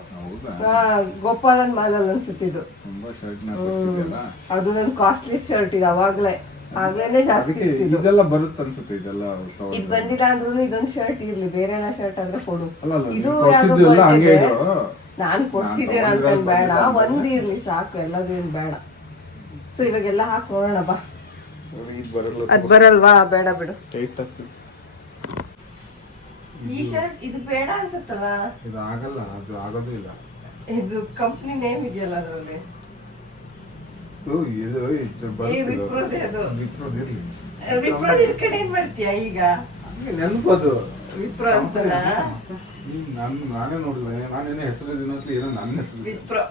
ಗೋಪಾಲನ್ ಮಾಲಲ್ಲಿ ಅನ್ಸುತ್ತಿದ್ದು. ತುಂಬಾ ಶರ್ಟ್ ನ ಕೊಡ್ಸಿದ್ಯಲ್ಲ, ಅದು ನನ್ ಕಾಸ್ಟ್ಲಿ ಶರ್ಟ್ ಇದು. ಆಗ್ಲೇನೆ ಜಾಸ್ತಿ ಇದೆಲ್ಲ ಬರುತ್ತೆ ಅನ್ಸುತ್ತೆ. ಇದೆಲ್ಲ ಇದು ಬಂದಿಲ್ಲ ಅಂದ್ರೂ ಇದೊಂದು ಶರ್ಟ್ ಇರ್ಲಿ, ಬೇರೆ ಶರ್ಟ್ ಆದ್ರೆ ಕೊಡು. ಇದು ನಾನು ಕೊಡ್ಸಿದ್ದೀರ ಅಂತ ಬೇಡ, ಒಂದ್ ಇರ್ಲಿ ಸಾಕು, ಎಲ್ಲದೇನು ಬೇಡ. ಸೊ ಇವಾಗೆಲ್ಲ ಹಾಕಿ ನೋಡೋಣ ಬಾ. ಅದ್ ಬರಲ್ವಾ? ಬೇಡ ಬಿಡು. ಈ ಶರ್ಟ್ ಇದು ಬೇಡ ಅನ್ಸುತ್ತಲ್ಲ. ಇದು ಆಗಲ್ಲ, ಅದು ಆಗೋದು ಇಲ್ಲ. ಇದು ಕಂಪ್ನಿ ನೇಮ್ ಇದೆಯಲ್ಲ ಅದ್ರಲ್ಲಿ. ವಿಪ್ರೋದ್ ಇಟ್ಕೊಂಡು ಏನ್ ಮಾಡ್ತೀಯ ಈಗ? ನೆನಪದು ವಿಪ್ರೋ ಅಂತಲ್ಲ, ನಾನೇ ನೋಡಿಲ್ಲ. ನಾನೇನೇ ಹೆಸರು ಏನೋ ನನ್ನ ಹೆಸರು ವಿಪ್ರೋ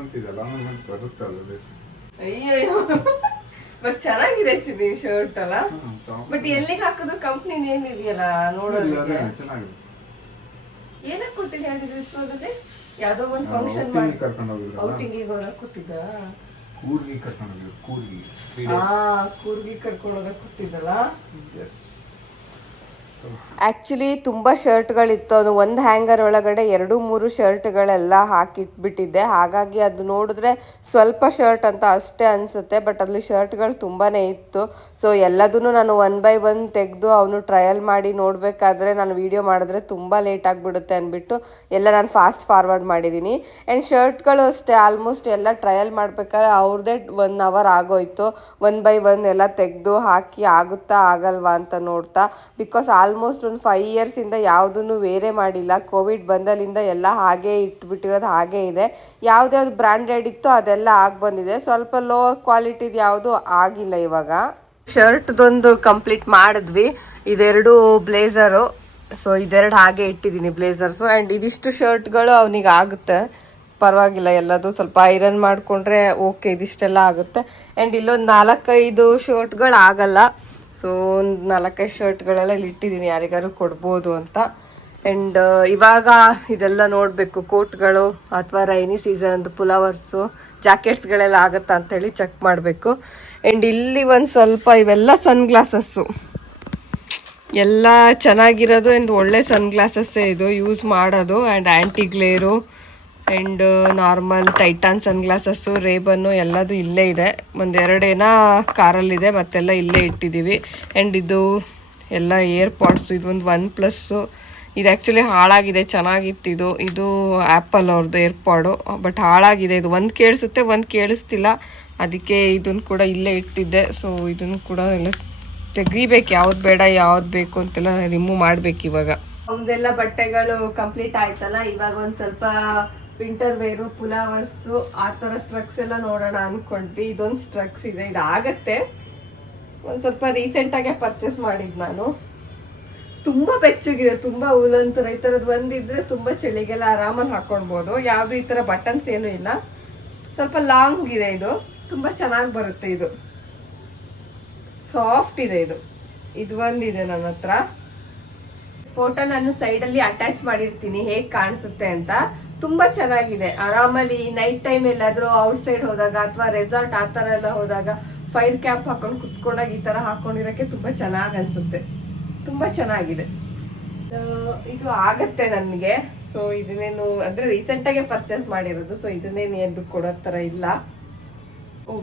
ಅಂತಿದಲ್ಲ, ಬರುತ್ತಲ್ಲ. ಅಯ್ಯೋ, ಬಟ್ ಚೆನ್ನಾಗಿದೆ ಚಿನ್ನಿ ಶರ್ಟ್ ಅಲ್ಲ. ಬಟ್ ಎಲ್ಲಿಗೆ ಹಾಕಿದ್ರು ಕಂಪ್ನಿ ನೇಮ್ ಇದೆಯಲ್ಲ ನೋಡೋದಕ್ಕೆ. ಚೆನ್ನಾಗಿದೆ. ಏನಕ್ಕೆ ಕೊಟ್ಟಿದ್ದೆ ಹೇಳಿದ್ರೆ ವಿಪ್ರೋದಲ್ಲಿ? ಯಾವ್ದೋ ಒಂದು ಫಂಕ್ಷನ್ ಮಾಡಿ ಔಟಿಂಗಿಗೆ ಹೋಗಕ್ ಕೊಟ್ಟಿದ್ದ. ಕೂರ್ಗಿ ಕರ್ಕೊಂಡು ಹೋಗಿದ್ದು. ಕೂರ್ಗಿ ಕರ್ಕೊಂಡು ಹೋಗಕ್ ಕೊಟ್ಟಿದ್ದಲ್ಲ. ಆ್ಯಕ್ಚುಲಿ ತುಂಬ ಶರ್ಟ್ಗಳಿತ್ತು. ಅದು ಒಂದು ಹ್ಯಾಂಗರ್ ಒಳಗಡೆ 2-3 ಶರ್ಟ್ಗಳೆಲ್ಲ ಹಾಕಿಟ್ಬಿಟ್ಟಿದ್ದೆ. ಹಾಗಾಗಿ ಅದು ನೋಡಿದ್ರೆ ಸ್ವಲ್ಪ ಶರ್ಟ್ ಅಂತ ಅಷ್ಟೇ ಅನಿಸುತ್ತೆ, ಬಟ್ ಅಲ್ಲಿ ಶರ್ಟ್ಗಳು ತುಂಬಾ ಇತ್ತು. ಸೊ ಎಲ್ಲದನ್ನು ನಾನು 1 by 1 ತೆಗೆದು ಅವನು ಟ್ರಯಲ್ ಮಾಡಿ ನೋಡಬೇಕಾದ್ರೆ ನಾನು ವೀಡಿಯೋ ಮಾಡಿದ್ರೆ ತುಂಬ ಲೇಟ್ ಆಗಿಬಿಡುತ್ತೆ ಅಂದ್ಬಿಟ್ಟು ಎಲ್ಲ ನಾನು ಫಾಸ್ಟ್ ಫಾರ್ವರ್ಡ್ ಮಾಡಿದ್ದೀನಿ. ಆ್ಯಂಡ್ ಶರ್ಟ್ಗಳು ಅಷ್ಟೇ, ಆಲ್ಮೋಸ್ಟ್ ಎಲ್ಲ ಟ್ರಯಲ್ ಮಾಡ್ಬೇಕಾದ್ರೆ ಅವ್ರದ್ದೇ 1 hour ಆಗೋಯ್ತು. 1 by 1 ಎಲ್ಲ ತೆಗೆದು ಹಾಕಿ ಆಗುತ್ತಾ ಆಗಲ್ವಾ ಅಂತ ನೋಡ್ತಾ. ಬಿಕಾಸ್ ಆಲ್ಮೋಸ್ಟ್ ಒಂದು 5 years ಇಂದ ಯಾವುದನ್ನು ವೇರೆ ಮಾಡಿಲ್ಲ. ಕೋವಿಡ್ ಬಂದಲಿಂದ ಎಲ್ಲ ಹಾಗೆ ಇಟ್ಬಿಟ್ಟಿರೋದು ಹಾಗೆ ಇದೆ. ಯಾವ್ದ್ಯಾವ್ದು ಬ್ರ್ಯಾಂಡೆಡ್ ಇತ್ತು ಅದೆಲ್ಲ ಆಗಿ ಬಂದಿದೆ. ಸ್ವಲ್ಪ ಲೋ ಕ್ವಾಲಿಟಿದು ಯಾವುದು ಆಗಿಲ್ಲ. ಇವಾಗ ಶರ್ಟ್ದೊಂದು ಕಂಪ್ಲೀಟ್ ಮಾಡಿದ್ವಿ. ಇದೆರಡು ಬ್ಲೇಸರು, ಸೊ ಇದೆರಡು ಹಾಗೆ ಇಟ್ಟಿದ್ದೀನಿ ಬ್ಲೇಸರ್ಸು. ಆ್ಯಂಡ್ ಇದಿಷ್ಟು ಶರ್ಟ್ಗಳು ಅವನಿಗೆ ಆಗುತ್ತೆ, ಪರವಾಗಿಲ್ಲ. ಎಲ್ಲದು ಸ್ವಲ್ಪ ಐರನ್ ಮಾಡಿಕೊಂಡ್ರೆ ಓಕೆ, ಇದಿಷ್ಟೆಲ್ಲ ಆಗುತ್ತೆ. ಆ್ಯಂಡ್ ಇಲ್ಲೊಂದು 4-5 ಶರ್ಟ್ಗಳು ಆಗಲ್ಲ. ಸೊ ಒಂದು 4-5 ಶರ್ಟ್ಗಳೆಲ್ಲ ಇಲ್ಲಿ ಇಟ್ಟಿದ್ದೀನಿ, ಯಾರಿಗಾರು ಕೊಡ್ಬೋದು ಅಂತ. ಆ್ಯಂಡ್ ಇವಾಗ ಇದೆಲ್ಲ ನೋಡಬೇಕು, ಕೋಟ್ಗಳು ಅಥವಾ ರೈನಿ ಸೀಸನ್ದು ಪುಲಾವರ್ಸು ಜಾಕೆಟ್ಸ್ಗಳೆಲ್ಲ ಆಗುತ್ತಾ ಅಂಥೇಳಿ ಚೆಕ್ ಮಾಡಬೇಕು. ಆ್ಯಂಡ್ ಇಲ್ಲಿ ಒಂದು ಸ್ವಲ್ಪ ಇವೆಲ್ಲ ಸನ್ಗ್ಲಾಸಸ್ಸು ಎಲ್ಲ ಚೆನ್ನಾಗಿರೋದು. ಆ್ಯಂಡ್ ಒಳ್ಳೆ ಸನ್ಗ್ಲಾಸಸ್ಸೇ ಇದು ಯೂಸ್ ಮಾಡೋದು. And anti glare and normal Titan sunglasses, Ray Ban ಎಲ್ಲದು ಇಲ್ಲೇ ಇದೆ. 1-2 ಕಾರಲ್ಲಿದೆ, ಮತ್ತೆಲ್ಲ ಇಲ್ಲೇ ಇಟ್ಟಿದ್ದೀವಿ. ಆ್ಯಂಡ್ ಇದು ಎಲ್ಲ ಏರ್ಪಾಡ್ಸು. ಇದೊಂದು OnePlus, ಇದು ಆ್ಯಕ್ಚುಲಿ ಹಾಳಾಗಿದೆ, ಚೆನ್ನಾಗಿತ್ತು. ಇದು ಆ್ಯಪಲ್ ಅವ್ರದ್ದು ಏರ್ಪಾಡು, ಬಟ್ ಹಾಳಾಗಿದೆ. ಇದು ಒಂದು ಕೇಳಿಸುತ್ತೆ, ಒಂದು ಕೇಳಿಸ್ತಿಲ್ಲ. ಅದಕ್ಕೆ ಇದನ್ನು ಕೂಡ ಇಲ್ಲೇ ಇಟ್ಟಿದ್ದೆ. ಸೊ ಇದನ್ನು ಕೂಡ ಎಲ್ಲ ತೆಗಿಬೇಕು, ಯಾವ್ದು ಬೇಡ ಯಾವ್ದು ಬೇಕು ಅಂತೆಲ್ಲ ರಿಮೂವ್ ಮಾಡ್ಬೇಕು. ಇವಾಗ ಅವನ್ನೆಲ್ಲ ಬಟ್ಟೆಗಳು ಕಂಪ್ಲೀಟ್ ಆಯ್ತಲ್ಲ. ಇವಾಗ ಒಂದು ಸ್ವಲ್ಪ ವಿಂಟರ್ ವೇರು, ಪುಲಾವರ್ಸು ಆ ಥರ ಸ್ಟ್ರಕ್ಸ್ ಎಲ್ಲ ನೋಡೋಣ ಅಂದ್ಕೊಂಡ್ವಿ. ಇದೊಂದು ಸ್ಟ್ರಕ್ಸ್ ಇದೆ, ಇದಾಗತ್ತೆ. ಒಂದು ಸ್ವಲ್ಪ ರೀಸೆಂಟಾಗೆ ಪರ್ಚೇಸ್ ಮಾಡಿದ್ದು ನಾನು. ತುಂಬ ಬೆಚ್ಚಗಿದೆ, ತುಂಬ ಉಲನ್ ಥರ. ಈ ಥರದ್ದು ಒಂದಿದ್ರೆ ತುಂಬ ಚಳಿಗೆಲ್ಲ ಆರಾಮಾಗಿ ಹಾಕೊಳ್ಬೋದು. ಯಾವುದು ಈ ಥರ ಬಟನ್ಸ್ ಏನೂ ಇಲ್ಲ, ಸ್ವಲ್ಪ ಲಾಂಗ್ ಇದೆ ಇದು. ತುಂಬ ಚೆನ್ನಾಗಿ ಬರುತ್ತೆ ಇದು, ಸಾಫ್ಟ್ ಇದೆ ಇದು. ಇದು ಒಂದಿದೆ ನನ್ನ ಹತ್ರ. ಫೋಟೋ ನಾನು ಸೈಡಲ್ಲಿ ಅಟ್ಯಾಚ್ ಮಾಡಿರ್ತೀನಿ ಹೇಗೆ ಕಾಣಿಸುತ್ತೆ ಅಂತ. ತುಂಬ ಚೆನ್ನಾಗಿದೆ. ಆರಾಮಲ್ಲಿ ನೈಟ್ ಟೈಮ್ ಎಲ್ಲಾದರೂ ಔಟ್ ಸೈಡ್ ಹೋದಾಗ ಅಥವಾ ರೆಸಾರ್ಟ್ ಆ ಥರ ಎಲ್ಲ ಹೋದಾಗ ಫೈರ್ ಕ್ಯಾಪ್ ಹಾಕೊಂಡು ಕುತ್ಕೊಂಡಾಗ ಈ ಥರ ಹಾಕೊಂಡಿರೋಕ್ಕೆ ತುಂಬ ಚೆನ್ನಾಗಿ ಅನಿಸುತ್ತೆ. ತುಂಬ ಚೆನ್ನಾಗಿದೆ. ಇದು ಆಗತ್ತೆ ನನಗೆ. ಸೊ ಇದನ್ನೇನು ಅಂದರೆ ರೀಸೆಂಟಾಗೆ ಪರ್ಚೇಸ್ ಮಾಡಿರೋದು. ಸೊ ಇದನ್ನೇನು ಏನು ಕೊಡೋ ಥರ ಇಲ್ಲ. ಓ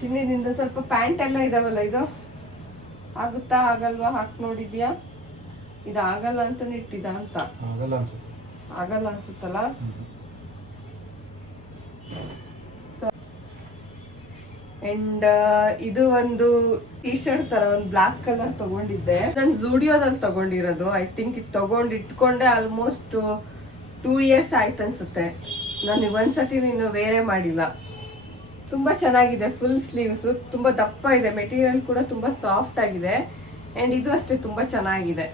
ಚಿನ್ನದಿಂದ ಸ್ವಲ್ಪ ಪ್ಯಾಂಟ್ ಎಲ್ಲ ಇದಾವಲ್ಲ, ಇದು ಆಗುತ್ತಾ ಆಗಲ್ವಾ? ಹಾಕಿ ನೋಡಿದ್ಯಾ? ಇದು ಆಗಲ್ಲ ಅಂತಾನೆ ಇಟ್ಟಿದ ಅಂತ. ಆಗಲ್ಲ ಅನ್ಸುತ್ತಲ್ಲ. ಅಂಡ್ ಇದು ಒಂದು ಟಿ ಶರ್ಟ್ ತರ ಒಂದು ಬ್ಲಾಕ್ ಕಲರ್ ತಗೊಂಡಿದ್ದೆ. ನಾನು ಝೂಡಿಯೋದಲ್ಲಿ ತಗೊಂಡಿರೋದು. ಐ ಥಿಂಕ್ ಇದು ತಗೊಂಡು ಇಟ್ಕೊಂಡೆ ಆಲ್ಮೋಸ್ಟ್ 2 years ಆಯ್ತು ಅನ್ಸುತ್ತೆ. ನಾನು ಒಂದ್ಸತಿ ಇನ್ನು ವೇರೆ ಮಾಡಿಲ್ಲ. ತುಂಬಾ ಚೆನ್ನಾಗಿದೆ. ಫುಲ್ ಸ್ಲೀವ್ಸ್, ತುಂಬಾ ದಪ್ಪ ಇದೆ. ಮೆಟೀರಿಯಲ್ ಕೂಡ ತುಂಬಾ ಸಾಫ್ಟ್ ಆಗಿದೆ. ಅಂಡ್ ಇದು ಅಷ್ಟೇ ತುಂಬಾ ಚೆನ್ನಾಗಿದೆ.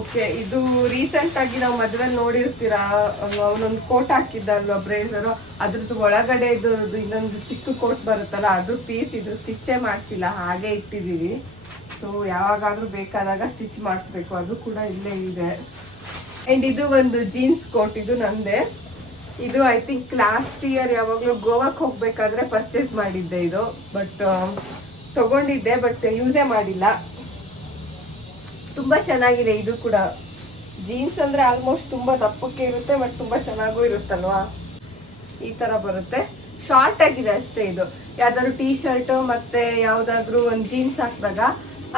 ಓಕೆ, ಇದು ರೀಸೆಂಟ್ ಆಗಿ ನಾವು ಮದುವೆಲಿ ನೋಡಿರ್ತೀರಾ, ಅವನೊಂದು ಕೋಟ್ ಹಾಕಿದ್ದ ಅಲ್ವಾ ಬ್ರೇಸರು, ಅದ್ರದ್ದು ಒಳಗಡೆ ಇದ್ರದ್ದು ಇನ್ನೊಂದು ಚಿಕ್ಕ ಕೋಟ್ ಬರುತ್ತಲ್ಲ, ಅದ್ರ ಪೀಸ್ ಇದು ಸ್ಟಿಚ್ಚೇ ಮಾಡಿಸಿಲ್ಲ, ಹಾಗೆ ಇಟ್ಟಿದ್ದೀವಿ. ಸೊ ಯಾವಾಗಾದ್ರೂ ಬೇಕಾದಾಗ ಸ್ಟಿಚ್ ಮಾಡಿಸ್ಬೇಕು. ಅದು ಕೂಡ ಇಲ್ಲೇ ಇದೆ. ಅಂಡ್ ಇದು ಒಂದು ಜೀನ್ಸ್ ಕೋಟ್, ಇದು ನಂದೇ. ಇದು ಐ ಥಿಂಕ್ ಲಾಸ್ಟ್ ಇಯರ್ ಯಾವಾಗಲೂ ಗೋವಾಕ್ಕೆ ಹೋಗ್ಬೇಕಾದ್ರೆ ಪರ್ಚೇಸ್ ಮಾಡಿದ್ದೆ ಇದು. ಬಟ್ ತಗೊಂಡಿದ್ದೆ, ಬಟ್ ಯೂಸೇ ಮಾಡಿಲ್ಲ. ತುಂಬಾ ಚೆನ್ನಾಗಿದೆ. ಇದು ಕೂಡ ಜೀನ್ಸ್ ಅಂದ್ರೆ ಆಲ್ಮೋಸ್ಟ್ ತುಂಬಾ ದಪ್ಪಕ್ಕೆ ಇರುತ್ತೆ, ಬಟ್ ತುಂಬಾ ಚೆನ್ನಾಗೂ ಇರುತ್ತಲ್ವಾ. ಈ ತರ ಬರುತ್ತೆ. ಶಾರ್ಟ್ ಆಗಿದೆ ಅಷ್ಟೇ. ಇದು ಯಾವ್ದಾದ್ರು ಟೀ ಶರ್ಟ್ ಮತ್ತೆ ಯಾವ್ದಾದ್ರು ಒಂದು ಜೀನ್ಸ್ ಹಾಕಿದಾಗ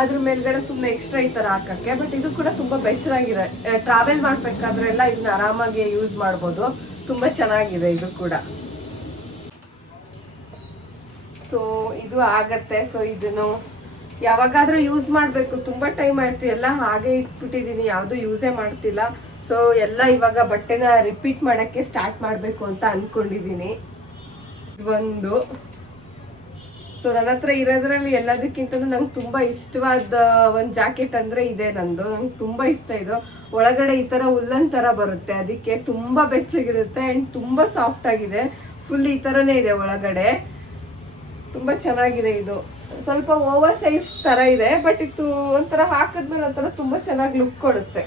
ಅದ್ರ ಮೇಲ್ಗಡೆ ಸುಮ್ಮನೆ ಎಕ್ಸ್ಟ್ರಾ ಈ ತರ ಹಾಕಕ್ಕೆ. ಬಟ್ ಇದು ಕೂಡ ತುಂಬಾ ಬೆಚ್ಚರಾಗಿದೆ. ಟ್ರಾವೆಲ್ ಮಾಡ್ಬೇಕಾದ್ರೆಲ್ಲ ಇದನ್ನ ಆರಾಮಾಗಿ ಯೂಸ್ ಮಾಡ್ಬೋದು. ತುಂಬಾ ಚೆನ್ನಾಗಿದೆ ಇದು ಕೂಡ. ಸೊ ಇದು ಆಗತ್ತೆ. ಸೊ ಇದನ್ನು ಯಾವಾಗಾದ್ರೂ ಯೂಸ್ ಮಾಡಬೇಕು. ತುಂಬಾ ಟೈಮ್ ಆಯ್ತು, ಎಲ್ಲ ಹಾಗೆ ಇಟ್ಬಿಟ್ಟಿದೀನಿ, ಯಾವುದು ಯೂಸೇ ಮಾಡ್ತಿಲ್ಲ. ಸೊ ಎಲ್ಲ ಇವಾಗ ಬಟ್ಟೆನ ರಿಪೀಟ್ ಮಾಡಕ್ಕೆ ಸ್ಟಾರ್ಟ್ ಮಾಡಬೇಕು ಅಂತ ಅನ್ಕೊಂಡಿದೀನಿ. ಒಂದು ಸೊ ನನ್ನ ಹತ್ರ ಇರೋದ್ರಲ್ಲಿ ಎಲ್ಲದಕ್ಕಿಂತ ನಂಗೆ ತುಂಬಾ ಇಷ್ಟವಾದ ಒಂದು ಜಾಕೆಟ್ ಅಂದ್ರೆ ಇದೆ ನಂದು. ನಂಗೆ ತುಂಬಾ ಇಷ್ಟ ಇದು. ಒಳಗಡೆ ಈ ತರ ಉಲ್ಲನ್ ತರ ಬರುತ್ತೆ, ಅದಕ್ಕೆ ತುಂಬಾ ಬೆಚ್ಚಗಿರುತ್ತೆ ಅಂಡ್ ತುಂಬಾ ಸಾಫ್ಟ್ ಆಗಿದೆ. ಫುಲ್ ಈ ತರನೇ ಇದೆ ಒಳಗಡೆ. ತುಂಬಾ ಚೆನ್ನಾಗಿದೆ ಇದು. ಸ್ವಲ್ಪ ಓವರ್ ಸೈಜ್ ತರ ಇದೆ, ಬಟ್ ಇದು ಒಂಥರ ಹಾಕಿದ್ಮೇಲೆ ಒಂಥರ ತುಂಬಾ ಚೆನ್ನಾಗಿ ಲುಕ್ ಕೊಡುತ್ತೆ.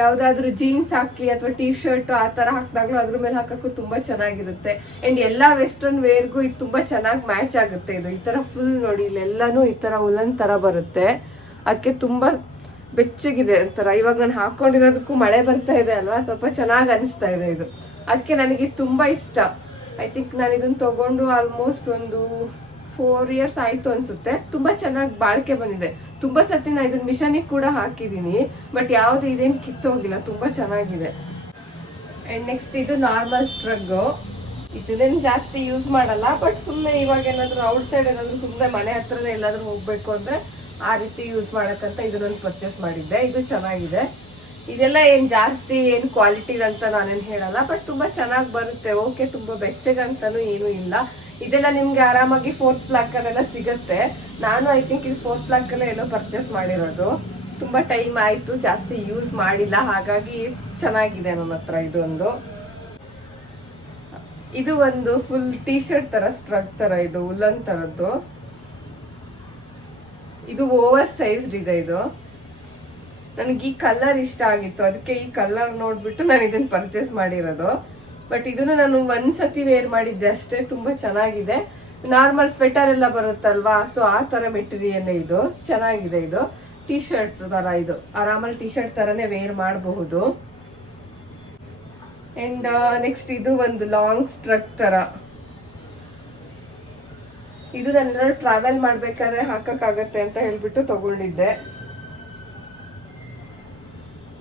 ಯಾವ್ದಾದ್ರು ಜೀನ್ಸ್ ಹಾಕಿ ಅಥವಾ ಟೀ ಶರ್ಟ್ ಆ ತರ ಹಾಕಿದಾಗ್ಲೂ ಅದ್ರ ಮೇಲೆ ಹಾಕಕ್ಕೂ ತುಂಬಾ ಚೆನ್ನಾಗಿರುತ್ತೆ. ಅಂಡ್ ಎಲ್ಲಾ ವೆಸ್ಟರ್ನ್ ವೇರ್ಗೂ ಇದು ತುಂಬಾ ಚೆನ್ನಾಗಿ ಮ್ಯಾಚ್ ಆಗುತ್ತೆ. ಇದು ಈ ತರ ಫುಲ್ ನೋಡಿ, ಇಲ್ಲೆಲ್ಲಾನು ಈ ತರ ಉಲ್ಲನ್ ತರ ಬರುತ್ತೆ. ಅದಕ್ಕೆ ತುಂಬಾ ಬೆಚ್ಚಗಿದೆ ಒಂಥರ. ಇವಾಗ ನಾನು ಹಾಕೊಂಡಿರೋದಕ್ಕೂ ಮಳೆ ಬರ್ತಾ ಇದೆ ಅಲ್ವಾ, ಸ್ವಲ್ಪ ಚೆನ್ನಾಗಿ ಅನಿಸ್ತಾ ಇದೆ ಇದು. ಅದಕ್ಕೆ ನನಗೆ ತುಂಬಾ ಇಷ್ಟ. ಐ ಥಿಂಕ್ ನಾನು ಇದನ್ನ ತಗೊಂಡು ಆಲ್ಮೋಸ್ಟ್ ಒಂದು 4 years ಆಯ್ತು ಅನ್ಸುತ್ತೆ. ತುಂಬಾ ಚೆನ್ನಾಗಿ ಬಾಳಿಕೆ ಬಂದಿದೆ. ತುಂಬಾ ಸತಿ ನಾನು ಇದನ್ನ ಮಿಷನಿಗೆ ಕೂಡ ಹಾಕಿದೀನಿ, ಬಟ್ ಯಾವ್ದು ಇದೇನು ಕಿತ್ತೋಗಿಲ್ಲ. ತುಂಬಾ ಚೆನ್ನಾಗಿದೆ. ಅಂಡ್ ನೆಕ್ಸ್ಟ್ ಇದು ನಾರ್ಮಲ್ ಸ್ಟ್ರಗ್. ಇದನ್ನೇನು ಜಾಸ್ತಿ ಯೂಸ್ ಮಾಡಲ್ಲ, ಬಟ್ ಸುಮ್ಮನೆ ಇವಾಗ ಏನಾದ್ರು ಔಟ್ ಸೈಡ್ ಏನಾದ್ರು ಸುಮ್ಮನೆ ಮನೆ ಹತ್ರನೇ ಎಲ್ಲಾದ್ರೂ ಹೋಗ್ಬೇಕು ಅಂದ್ರೆ ಆ ರೀತಿ ಯೂಸ್ ಮಾಡಕ್ಕಂತ ಇದನ್ನೊಂದು ಪರ್ಚೇಸ್ ಮಾಡಿದ್ದೆ. ಇದು ಚೆನ್ನಾಗಿದೆ. ಇದೆಲ್ಲ ಏನ್ ಜಾಸ್ತಿ ಏನ್ ಕ್ವಾಲಿಟಿ ಅಂತ ನಾನೇನು ಹೇಳಲ್ಲ, ಬಟ್ ತುಂಬಾ ಚೆನ್ನಾಗಿ ಬರುತ್ತೆ. ಓಕೆ, ತುಂಬಾ ಬೆಚ್ಚಗಂತಾನು ಏನು ಇಲ್ಲ. ಇದೆಲ್ಲ ನಿಮ್ಗೆ ಆರಾಮಾಗಿ 4th ಬ್ಲಾಕ್ ಅಲ್ಲೆಲ್ಲ ಸಿಗುತ್ತೆ. ನಾನು ಐ ಥಿಂಕ್ ಇದು 4th ಬ್ಲಾಕ್ ಅಲ್ಲೇ ಎಲ್ಲೋ ಪರ್ಚೇಸ್ ಮಾಡಿರೋದು. ತುಂಬಾ ಟೈಮ್ ಆಯ್ತು, ಜಾಸ್ತಿ ಯೂಸ್ ಮಾಡಿಲ್ಲ, ಹಾಗಾಗಿ ಚೆನ್ನಾಗಿದೆ ನನ್ನ ಹತ್ರ ಇದೊಂದು. ಇದು ಒಂದು ಫುಲ್ ಟೀ ಶರ್ಟ್ ತರ ಸ್ಟ್ರಗ್ ತರ, ಇದು ಉಲ್ಲನ್ ತರದ್ದು. ಇದು ಓವರ್ ಸೈಜ್ಡ್ ಇದೆ. ಇದು ನನಗೆ ಈ ಕಲರ್ ಇಷ್ಟ ಆಗಿತ್ತು, ಅದಕ್ಕೆ ಈ ಕಲರ್ ನೋಡ್ಬಿಟ್ಟು ನಾನು ಇದನ್ನ ಪರ್ಚೇಸ್ ಮಾಡಿರೋದು. ಬಟ್ ಇದನ್ನು ನಾನು ಒಂದ್ಸತಿ ವೇರ್ ಮಾಡಿದ್ದೆ ಅಷ್ಟೇ. ತುಂಬಾ ಚೆನ್ನಾಗಿದೆ. ನಾರ್ಮಲ್ ಸ್ವೆಟರ್ ಎಲ್ಲ ಬರುತ್ತಲ್ವಾ, ಸೊ ಆ ತರ ಮೆಟೀರಿಯಲ್ ಇದು ಚೆನ್ನಾಗಿದೆ. ಇದು ಟೀ ಶರ್ಟ್ ತರ, ಇದು ಆರಾಮಲ್ಲಿ ಟೀ ಶರ್ಟ್ ತರನೇ ವೇರ್ ಮಾಡಬಹುದು. ಅಂಡ್ ನೆಕ್ಸ್ಟ್ ಇದು ಒಂದು ಲಾಂಗ್ ಸ್ಟ್ರಗ್ ತರ. ಇದು ನಾನು ಟ್ರಾವೆಲ್ ಮಾಡ್ಬೇಕಾದ್ರೆ ಹಾಕಕ್ಕಾಗತ್ತೆ ಅಂತ ಹೇಳ್ಬಿಟ್ಟು ತಗೊಂಡಿದ್ದೆ.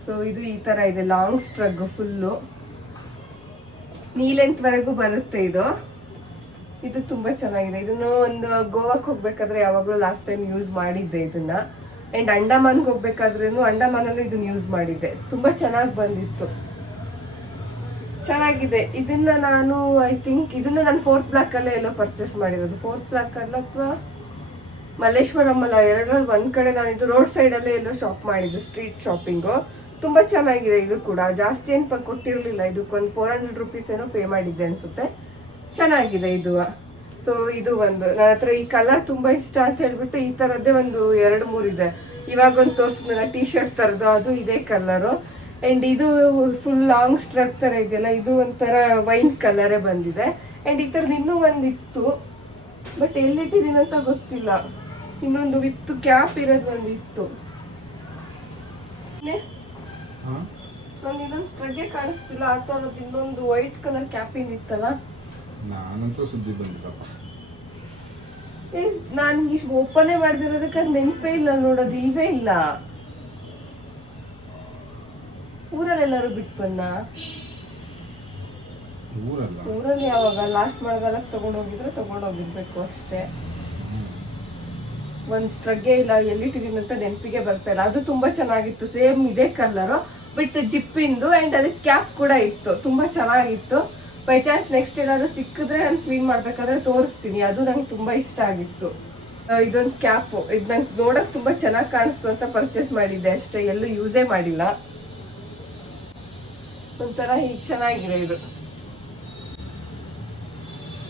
ಸೊ ಇದು ಈ ತರ ಇದೆ, ಲಾಂಗ್ ಸ್ಟ್ರಗ್, ಫುಲ್ಲು ನೀ ಲೆಂತ್ ವರೆಗೂ ಬರುತ್ತೆ ಇದು. ಇದು ತುಂಬಾ ಚೆನ್ನಾಗಿದೆ. ಇದನ್ನು ಒಂದು ಗೋವಾಕ್ಕೆ ಹೋಗ್ಬೇಕಾದ್ರೆ ಯಾವಾಗಲೂ ಲಾಸ್ಟ್ ಟೈಮ್ ಯೂಸ್ ಮಾಡಿದ್ದೆ ಇದನ್ನ. ಅಂಡ್ ಅಂಡಮಾನ್ಗೆ ಹೋಗ್ಬೇಕಾದ್ರೂ ಅಂಡಮಾನಲ್ಲೂ ಇದನ್ನ ಯೂಸ್ ಮಾಡಿದ್ದೆ. ತುಂಬಾ ಚೆನ್ನಾಗಿ ಬಂದಿತ್ತು. ಚೆನ್ನಾಗಿದೆ. ಇದನ್ನ ನಾನು ಐ ಥಿಂಕ್ ಇದನ್ನ ನಾನು 4th ಬ್ಲಾಕ್ ಅಲ್ಲೇ ಎಲ್ಲೋ ಪರ್ಚೇಸ್ ಮಾಡಿರೋದು. 4th ಬ್ಲಾಕ್ ಅಲ್ಲ ಅಥವಾ ಮಲ್ಲೇಶ್ವರಂ ಅಲ್ಲ, ಎರಡರಲ್ಲಿ ಒಂದ್ ಕಡೆ ನಾನು ಇದು ರೋಡ್ ಸೈಡ್ ಅಲ್ಲೇ ಎಲ್ಲೋ ಶಾಪ್ ಮಾಡಿದ್ದು, ಸ್ಟ್ರೀಟ್ ಶಾಪಿಂಗು. ತುಂಬಾ ಚೆನ್ನಾಗಿದೆ ಇದು ಕೂಡ. ಜಾಸ್ತಿ ಏನ್ ಕೊಟ್ಟಿರ್ಲಿಲ್ಲ, ಇದಕ್ಕೊಂದು 400 ರುಪೀಸ್ ಏನೋ ಪೇ ಮಾಡಿದ್ದೆ ಅನ್ಸುತ್ತೆ. ಚೆನ್ನಾಗಿದೆ ಇದು. ಸೊ ಇದು ಒಂದು ನನ್ನ ಹತ್ರ ಈ ಕಲರ್ ತುಂಬಾ ಇಷ್ಟ ಅಂತ ಹೇಳ್ಬಿಟ್ಟು ಈ ತರದ್ದೇ ಒಂದು 2-3 ಇದೆ. ಇವಾಗ ಒಂದು ತೋರಿಸಿದ್ನಲ್ಲ ಟೀ ಶರ್ಟ್ ತರದ್ದು, ಅದು ಇದೇ ಕಲರು. ಅಂಡ್ ಇದು ಫುಲ್ ಲಾಂಗ್ ಸ್ಟ್ರಕ್ ತರ ಇದೆಯಲ್ಲ, ಇದು ಒಂಥರ ವೈನ್ ಕಲರೇ ಬಂದಿದೆ. ಅಂಡ್ ಈ ತರದ್ ಇನ್ನೂ ಒಂದಿತ್ತು, ಬಟ್ ಎಲ್ಲಿಟ್ಟಿದೀನಿ ಅಂತ ಗೊತ್ತಿಲ್ಲ. ಇನ್ನೊಂದು ವಿತ್ ಕ್ಯಾಪ್ ಇರೋದು ಒಂದಿತ್ತು. ಇನ್ನೊಂದು ಸ್ಟ್ರಗ್ಗೆ ಕಾಣಿಸ್ತಿಲ್ಲ ಆ ತರದ್ ಇನ್ನೊಂದು ವೈಟ್ ಕಲರ್ ಕ್ಯಾಪಿಂಗ್ ಇತ್ತಲ್ಲ. ನಾನಂತೂ ಸುದ್ದಿ ಬಂದಿಲ್ಲಪ್ಪ. ನಾನು ಇಷ್ಟು ಓಪನ್ ಮಾಡ್ದಿರೋದಕ್ಕೆ ಅದು ನೆನಪೇ ಇಲ್ಲ ನೋಡೋದು. ಇವೇ ಇಲ್ಲ. ಊರಲ್ಲೆಲ್ಲರೂ ಬಿಟ್ಟು ಬನ್ನ. ಊರಲ್ಲಿ ಯಾವಾಗ ಲಾಸ್ಟ್ ಮಳೆಗಾಲಕ್ಕೆ ತಗೊಂಡೋಗಿರ್ಬೇಕು ಅಷ್ಟೇ. ಒಂದ್ ಸ್ಟ್ರಗ್ಗೆ ಇಲ್ಲ, ಎಲ್ಲಿಟ್ಟಿದೀನಿ ಅಂತ ನೆನಪಿಗೆ ಬರ್ತಾ ಇಲ್ಲ. ಅದು ತುಂಬಾ ಚೆನ್ನಾಗಿತ್ತು, ಸೇಮ್ ಇದೇ ಕಲರ್ ಬಟ್ ಜಿಪ್ಪಿಂದು. ಅಂಡ್ ಅದಕ್ಕೆ ಕ್ಯಾಪ್ ಕೂಡ ಇತ್ತು, ತುಂಬಾ ಚೆನ್ನಾಗಿತ್ತು. ಬೈ ಚಾನ್ಸ್ ನೆಕ್ಸ್ಟ್ ಏನಾದ್ರು ಸಿಕ್ಕಿದ್ರೆ ನಾನು ಕ್ಲೀನ್ ಮಾಡ್ಬೇಕಾದ್ರೆ ತೋರಿಸ್ತೀನಿ. ಅದು ನಂಗೆ ತುಂಬಾ ಇಷ್ಟ ಆಗಿತ್ತು. ಇದೊಂದು ಕ್ಯಾಪ್, ಇದು ನಂಗೆ ನೋಡಕ್ ತುಂಬಾ ಚೆನ್ನಾಗಿ ಕಾಣಿಸ್ತು ಅಂತ ಪರ್ಚೇಸ್ ಮಾಡಿದ್ದೆ ಅಷ್ಟೇ, ಎಲ್ಲೂ ಯೂಸೇ ಮಾಡಿಲ್ಲ. ಒಂಥರ ಹೀಗೆ ಚೆನ್ನಾಗಿದೆ ಇದು.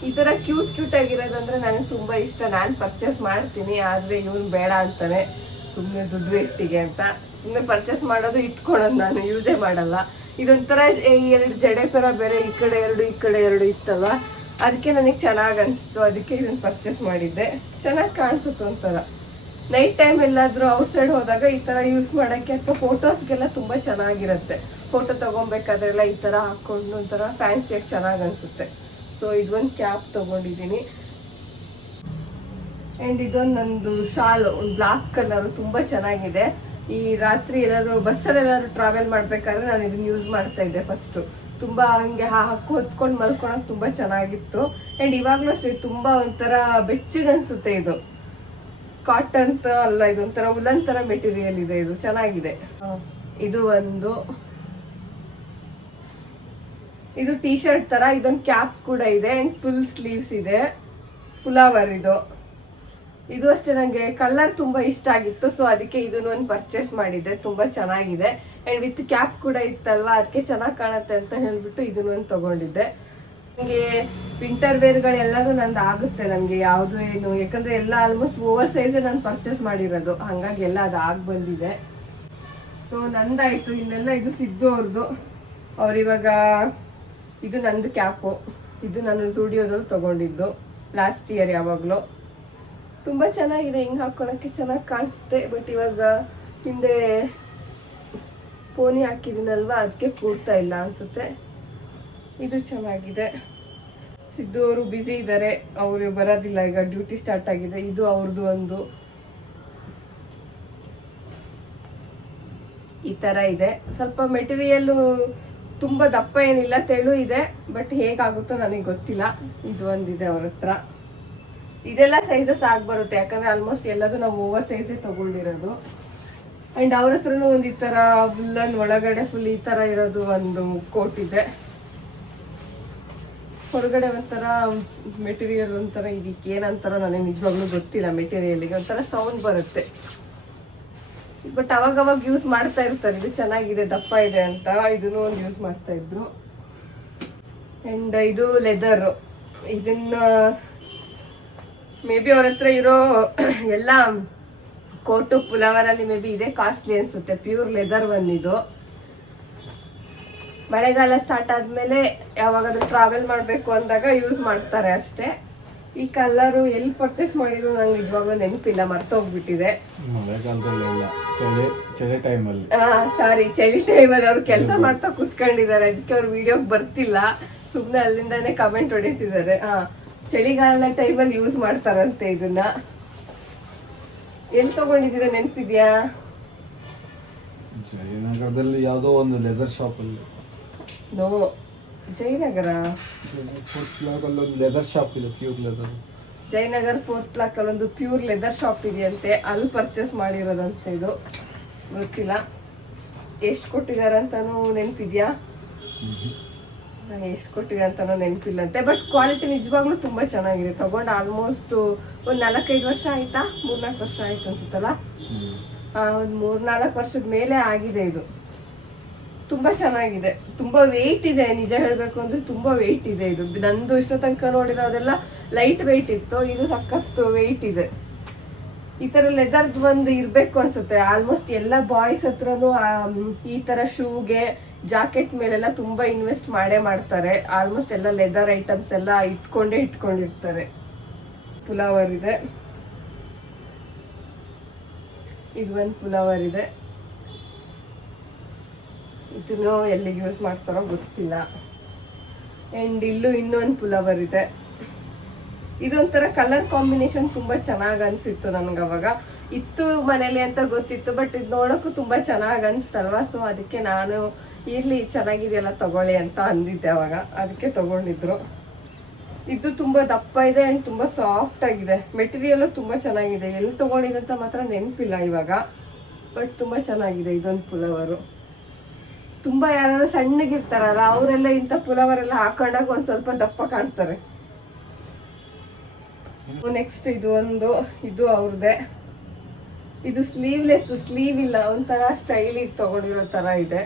ಈ ತರ ಕ್ಯೂಟ್ ಆಗಿರೋದಂದ್ರೆ ನನಗೆ ತುಂಬಾ ಇಷ್ಟ. ನಾನು ಪರ್ಚೇಸ್ ಮಾಡ್ತೀನಿ, ಆದ್ರೆ ಇವನು ಬೇಡ ಅಂತಾನೆ, ಸುಮ್ಮನೆ ದುಡ್ಡು ವೇಸ್ಟಿಗೆ ಅಂತ ಸುಮ್ಮನೆ ಪರ್ಚೇಸ್ ಮಾಡೋದು, ಇಟ್ಕೊಳೋದು. ನಾನು ಯೂಸೇ ಮಾಡಲ್ಲ. ಇದೊಂಥರ 2 ಜಡೆ ತರ ಬೇರೆ, ಈ ಕಡೆ 2 ಇತ್ತಲ್ಲ, ಅದಕ್ಕೆ ನನಗೆ ಚೆನ್ನಾಗಿ ಅನಿಸ್ತು. ಅದಕ್ಕೆ ಇದನ್ನ ಪರ್ಚೇಸ್ ಮಾಡಿದ್ದೆ. ಚೆನ್ನಾಗಿ ಕಾಣಿಸುತ್ತೆ ಒಂಥರ. ನೈಟ್ ಟೈಮ್ ಎಲ್ಲಾದ್ರೂ ಔಟ್ ಸೈಡ್ ಹೋದಾಗ ಈ ತರ ಯೂಸ್ ಮಾಡಕ್ಕೆ ಅಥವಾ ಫೋಟೋಸ್ಗೆಲ್ಲ ತುಂಬಾ ಚೆನ್ನಾಗಿರುತ್ತೆ. ಫೋಟೋ ತಗೊಬೇಕಾದ್ರೆಲ್ಲ ಈ ತರ ಹಾಕೊಂಡು ಒಂಥರ ಫ್ಯಾನ್ಸಿಯಾಗಿ ಚೆನ್ನಾಗಿ ಅನ್ಸುತ್ತೆ. ಸೊ ಇದೊಂದು ಕ್ಯಾಪ್ ತಗೊಂಡಿದ್ದೀನಿ. ಅಂಡ್ ಇದೊಂದು ನಂದು ಶಾಲ್, ಒಂದು ಬ್ಲಾಕ್ ಕಲರ್, ತುಂಬಾ ಚೆನ್ನಾಗಿದೆ. ಈ ರಾತ್ರಿ ಎಲ್ಲಾದ್ರೂ ಬಸ್ಸಲ್ಲಿ ಎಲ್ಲಾದ್ರೂ ಟ್ರಾವೆಲ್ ಮಾಡ್ಬೇಕಾದ್ರೆ ನಾನು ಇದನ್ನ ಯೂಸ್ ಮಾಡ್ತಾ ಇದ್ದೆ ಫಸ್ಟ್. ತುಂಬಾ ಹಂಗೆ ಹೊತ್ಕೊಂಡು ಮಲ್ಕೊಳಕ್ ತುಂಬಾ ಚೆನ್ನಾಗಿತ್ತು. ಅಂಡ್ ಇವಾಗ್ಲೂ ಅಷ್ಟೇ ತುಂಬಾ ಒಂಥರ ಬೆಚ್ಚಗೆ ಅನ್ಸುತ್ತೆ. ಇದು ಕಾಟನ್ ಅಲ್ಲ, ಇದೊಂಥರ ಉಲನ್ ತರ ಮೆಟೀರಿಯಲ್ ಇದೆ. ಇದು ಚೆನ್ನಾಗಿದೆ. ಇದು ಒಂದು, ಇದು ಟೀ ಶರ್ಟ್ ತರ. ಇದೊಂದು ಕ್ಯಾಪ್ ಕೂಡ ಇದೆ ಅಂಡ್ ಫುಲ್ ಸ್ಲೀವ್ಸ್ ಇದೆ. ಪುಲಾವರ್ ಇದು ಅಷ್ಟೇ. ನಂಗೆ ಕಲರ್ ತುಂಬಾ ಇಷ್ಟ ಆಗಿತ್ತು, ಸೊ ಅದಕ್ಕೆ ಇದನ್ನ ಒಂದು ಪರ್ಚೇಸ್ ಮಾಡಿದ್ದೆ. ತುಂಬಾ ಚೆನ್ನಾಗಿದೆ. ಅಂಡ್ ವಿತ್ ಕ್ಯಾಪ್ ಕೂಡ ಇತ್ತಲ್ವಾ, ಅದಕ್ಕೆ ಚೆನ್ನಾಗಿ ಕಾಣುತ್ತೆ ಅಂತ ಹೇಳ್ಬಿಟ್ಟು ಇದನ್ನೊಂದು ತಗೊಂಡಿದ್ದೆ. ನನಗೆ ವಿಂಟರ್ ವೇರ್ಗಳೆಲ್ಲದೂ ನಂದು ಆಗುತ್ತೆ. ನನಗೆ ಯಾವುದು ಏನು, ಯಾಕಂದ್ರೆ ಎಲ್ಲ ಆಲ್ಮೋಸ್ಟ್ ಓವರ್ ಸೈಜೇ ನಾನು ಪರ್ಚೇಸ್ ಮಾಡಿರೋದು, ಹಂಗಾಗಿ ಎಲ್ಲ ಅದು ಆಗಿ ಬಂದಿದೆ. ಸೊ ನಂದಾಯ್ತು. ಇನ್ನೆಲ್ಲ ಇದು ಸಿದ್ದು ಅವ್ರದ್ದು. ಅವ್ರಿವಾಗ ಇದು ನಂದು ಕ್ಯಾಪು. ಇದು ನಾನು ಸ್ಟುಡಿಯೋದಲ್ಲಿ ತಗೊಂಡಿದ್ದು ಲಾಸ್ಟ್ ಇಯರ್. ಯಾವಾಗಲೂ ತುಂಬ ಚೆನ್ನಾಗಿದೆ, ಹಿಂಗೆ ಹಾಕ್ಕೊಳಕ್ಕೆ ಚೆನ್ನಾಗಿ ಕಾಣಿಸುತ್ತೆ. ಬಟ್ ಇವಾಗ ಹಿಂದೆ ಪೋನಿ ಹಾಕಿದ್ದೀನಲ್ವ, ಅದಕ್ಕೆ ಕೂರ್ತಾ ಇಲ್ಲ ಅನ್ಸುತ್ತೆ. ಇದು ಚೆನ್ನಾಗಿದೆ. ಸಿದ್ದು ಅವರು ಬ್ಯುಸಿ ಇದ್ದಾರೆ, ಅವರು ಬರೋದಿಲ್ಲ ಈಗ, ಡ್ಯೂಟಿ ಸ್ಟಾರ್ಟ್ ಆಗಿದೆ. ಇದು ಅವ್ರದ್ದು ಒಂದು ಈ ಥರ ಇದೆ. ಸ್ವಲ್ಪ ಮೆಟೀರಿಯಲ್ಲು ತುಂಬ ದಪ್ಪ ಏನಿಲ್ಲ, ತೆಳು ಇದೆ. ಬಟ್ ಹೇಗಾಗುತ್ತೋ ನನಗೆ ಗೊತ್ತಿಲ್ಲ. ಇದು ಒಂದಿದೆ ಅವ್ರ ಹತ್ರ. ಇದೆಲ್ಲ ಸೈಜಸ್ ಆಗಿ ಬರುತ್ತೆ, ಯಾಕಂದ್ರೆ ಆಲ್ಮೋಸ್ಟ್ ಎಲ್ಲದೂ ನಾವು ಓವರ್ ಸೈಜೇ ತಗೊಂಡಿರೋದು. ಅಂಡ್ ಅವ್ರ ಹತ್ರನೂ ಒಂದು ಈ ತರ ವುಲ್ಲನ್ ಒಳಗಡೆ ಫುಲ್ ಈ ತರ ಇರೋದು ಒಂದು ಕೋಟ್ ಇದೆ. ಹೊರಗಡೆ ಒಂಥರ ಮೆಟೀರಿಯಲ್ ಒಂಥರ, ಇದಕ್ಕೆ ಏನಂತಾರೋ ನನಗೆ ನಿಜವಾಗ್ಲೂ ಗೊತ್ತಿಲ್ಲ. ಮೆಟೀರಿಯಲ್ಗೆ ಒಂಥರ ಸೌಂಡ್ ಬರುತ್ತೆ. ಬಟ್ ಅವಾಗ ಯೂಸ್ ಮಾಡ್ತಾ ಇರ್ತಾರೆ. ಇದು ಚೆನ್ನಾಗಿದೆ, ದಪ್ಪ ಇದೆ ಅಂತ ಇದನ್ನು ಒಂದು ಯೂಸ್ ಮಾಡ್ತಾ ಇದ್ರು. ಅಂಡ್ ಇದು ಲೆದರ್. ಇದನ್ನ ಮೇ ಬಿ ಅವ್ರ ಹತ್ರ ಇರೋ ಎಲ್ಲ ಕೋಟು ಪುಲಾವರಲ್ಲಿ ಮೇ ಬಿ ಇದೇ ಕಾಸ್ಟ್ಲಿ ಅನ್ಸುತ್ತೆ. ಪ್ಯೂರ್ ಲೆದರ್ ಬಂದಿದ್ದು. ಮಳೆಗಾಲ ಸ್ಟಾರ್ಟ್ ಆದ್ಮೇಲೆ ಯಾವಾಗಾದ್ರೂ ಟ್ರಾವೆಲ್ ಮಾಡ್ಬೇಕು ಅಂದಾಗ ಯೂಸ್ ಮಾಡ್ತಾರೆ ಅಷ್ಟೇ. ಈ ಕಲರು ಎಲ್ಲಿ ಪರ್ಚೇಸ್ ಮಾಡಿದ್ರು ನಂಗೆ ನಿಜವಾಗ್ಲೂ ನೆನಪಿಲ್ಲ, ಮರ್ತೋಗ್ಬಿಟ್ಟಿದೆ. ಸಾರಿ, ಚಳಿ ಟೈಮಲ್ಲಿ ಅವ್ರು ಕೆಲಸ ಮಾಡ್ತಾ ಕುತ್ಕೊಂಡಿದ್ದಾರೆ, ಅದಕ್ಕೆ ಅವ್ರು ವಿಡಿಯೋಗೆ ಬರ್ತಿಲ್ಲ. ಸುಮ್ನೆ ಅಲ್ಲಿಂದಾನೆ ಕಮೆಂಟ್ ಹೊಡಿತಿದ್ದಾರೆ. ಚಳಿಗಾಲ ಟೈಮಲ್ಲಿ ಯೂಸ್ ಮಾಡ್ತಾರಂತೆ ಇದನ್ನ. ಎಲ್ಲಿ ತಗೊಂಡಿದ್ದೀರಾ, ನೆನಪಿದ್ಯಾ? ಜಯನಗರದಲ್ಲಿ ಯಾವುದೋ ಒಂದು ಲೆದರ್ ಶಾಪ್ ಅಲ್ಲಿ. ನೋ, ಜಯನಗರ ಲೆದರ್ ಶಾಪ್ ಇದೆ, pure leather. Jayanagar 4th block ಅಲ್ಲೊಂದು ಪ್ಯೂರ್ ಲೆದರ್ ಶಾಪ್ ಇದೆಯಂತೆ, ಅಲ್ಲಿ ಪರ್ಚೇಸ್ ಮಾಡಿರೋದಂತೆ. ಇದು ಗೊತ್ತಿಲ್ಲ ಎಷ್ಟು ಕೊಟ್ಟಿದ್ದಾರೆ ಅಂತಾನು ನೆನಪಿದ್ಯಾ? ನಾನು ಎಷ್ಟು ಕೊಟ್ಟಿದೆ ಅಂತಾನೋ ನೆನಪಿಲ್ಲಂತೆ. ಬಟ್ ಕ್ವಾಲಿಟಿ ನಿಜವಾಗ್ಲೂ ತುಂಬಾ ಚೆನ್ನಾಗಿದೆ. ತಗೊಂಡು ಆಲ್ಮೋಸ್ಟ್ ಒಂದು 4-5 ವರ್ಷ ಆಯ್ತಾ, 3-4 ವರ್ಷ ಆಯ್ತು ಅನ್ಸುತ್ತಲ್ಲ. ಒಂದು 3-4 ವರ್ಷದ ಮೇಲೆ ಆಗಿದೆ ಇದು. ತುಂಬಾ ಚೆನ್ನಾಗಿದೆ, ತುಂಬಾ ವೆಯ್ಟ್ ಇದೆ. ನಿಜ ಹೇಳ್ಬೇಕು ಅಂದ್ರೆ ತುಂಬಾ ವೆಯ್ಟ್ ಇದೆ ಇದು. ನಂದು ಇಷ್ಟ ತನಕ ನೋಡಿರೋದೆಲ್ಲ ಲೈಟ್ ವೆಯ್ಟ್ ಇತ್ತು, ಇದು ಸಖತ್ ವೆಯ್ಟ್ ಇದೆ. ಈ ತರ ಲೆದರ್ದು ಒಂದು ಇರ್ಬೇಕು ಅನ್ಸುತ್ತೆ. ಆಲ್ಮೋಸ್ಟ್ ಎಲ್ಲ ಬಾಯ್ಸ್ ಹತ್ರನು ಈ ತರ ಶೂಗೆ ಜಾಕೆಟ್ ಮೇಲೆಲ್ಲ ತುಂಬಾ ಇನ್ವೆಸ್ಟ್ ಮಾಡೇ ಮಾಡ್ತಾರೆ. ಆಲ್ಮೋಸ್ಟ್ ಎಲ್ಲ ಲೆದರ್ ಐಟಮ್ಸ್ ಎಲ್ಲ ಇಟ್ಕೊಂಡಿರ್ತಾರೆ. ಪುಲಾವರ್ ಇದೆ, ಇದು ಒಂದು ಪುಲಾವರ್ ಇದೆ. ಇದನ್ನು ಎಲ್ಲಿಗೆ ಯೂಸ್ ಮಾಡ್ತಾರೋ ಗೊತ್ತಿಲ್ಲ. ಅಂಡ್ ಇಲ್ಲೂ ಇನ್ನೊಂದು ಪುಲಾವರ್ ಇದೆ. ಇದೊಂಥರ ಕಲರ್ ಕಾಂಬಿನೇಷನ್ ತುಂಬಾ ಚೆನ್ನಾಗ್ ಅನ್ಸಿತ್ತು ನನ್ಗೆ. ಅವಾಗ ಇತ್ತು ಮನೇಲಿ ಅಂತ ಗೊತ್ತಿತ್ತು, ಬಟ್ ಇದು ನೋಡಕ್ಕೂ ತುಂಬಾ ಚೆನ್ನಾಗ್ ಅನ್ಸ್ತಲ್ವಾ. ಸೊ ಅದಕ್ಕೆ ನಾನು ಇರ್ಲಿ ಚೆನ್ನಾಗಿದೆಯಲ್ಲ ತಗೊಳ್ಳಿ ಅಂತ ಅಂದಿದ್ದೆ ಅವಾಗ, ಅದಕ್ಕೆ ತಗೊಂಡಿದ್ರು. ಇದು ತುಂಬಾ ದಪ್ಪ ಇದೆ ಅಂಡ್ ತುಂಬಾ ಸಾಫ್ಟ್ ಆಗಿದೆ. ಮೆಟೀರಿಯಲ್ ತುಂಬಾ ಚೆನ್ನಾಗಿದೆ. ಎಲ್ಲಿ ತಗೊಂಡಿದಂತ ಮಾತ್ರ ನೆನಪಿಲ್ಲ ಇವಾಗ, ಬಟ್ ತುಂಬಾ ಚೆನ್ನಾಗಿದೆ ಇದೊಂದು ಪುಲಾವರು. ತುಂಬಾ ಯಾರು ಸಣ್ಣಗಿರ್ತಾರಲ್ಲ ಅವರೆಲ್ಲ ಇಂಥ ಪುಲಾವರೆಲ್ಲ ಹಾಕೊಂಡಾಗ ಒಂದ್ ಸ್ವಲ್ಪ ದಪ್ಪ ಕಾಣ್ತಾರೆ. ನೆಕ್ಸ್ಟ್ ಇದು ಅವ್ರದ್ದೇ. ಇದು ಸ್ಲೀವ್ಲೆಸ್, ಸ್ಲೀವ್ ಇಲ್ಲ, ಒಂಥರ ಸ್ಟೈಲಿಗೆ ತಗೊಂಡಿರೋ ತರ ಇದೆ.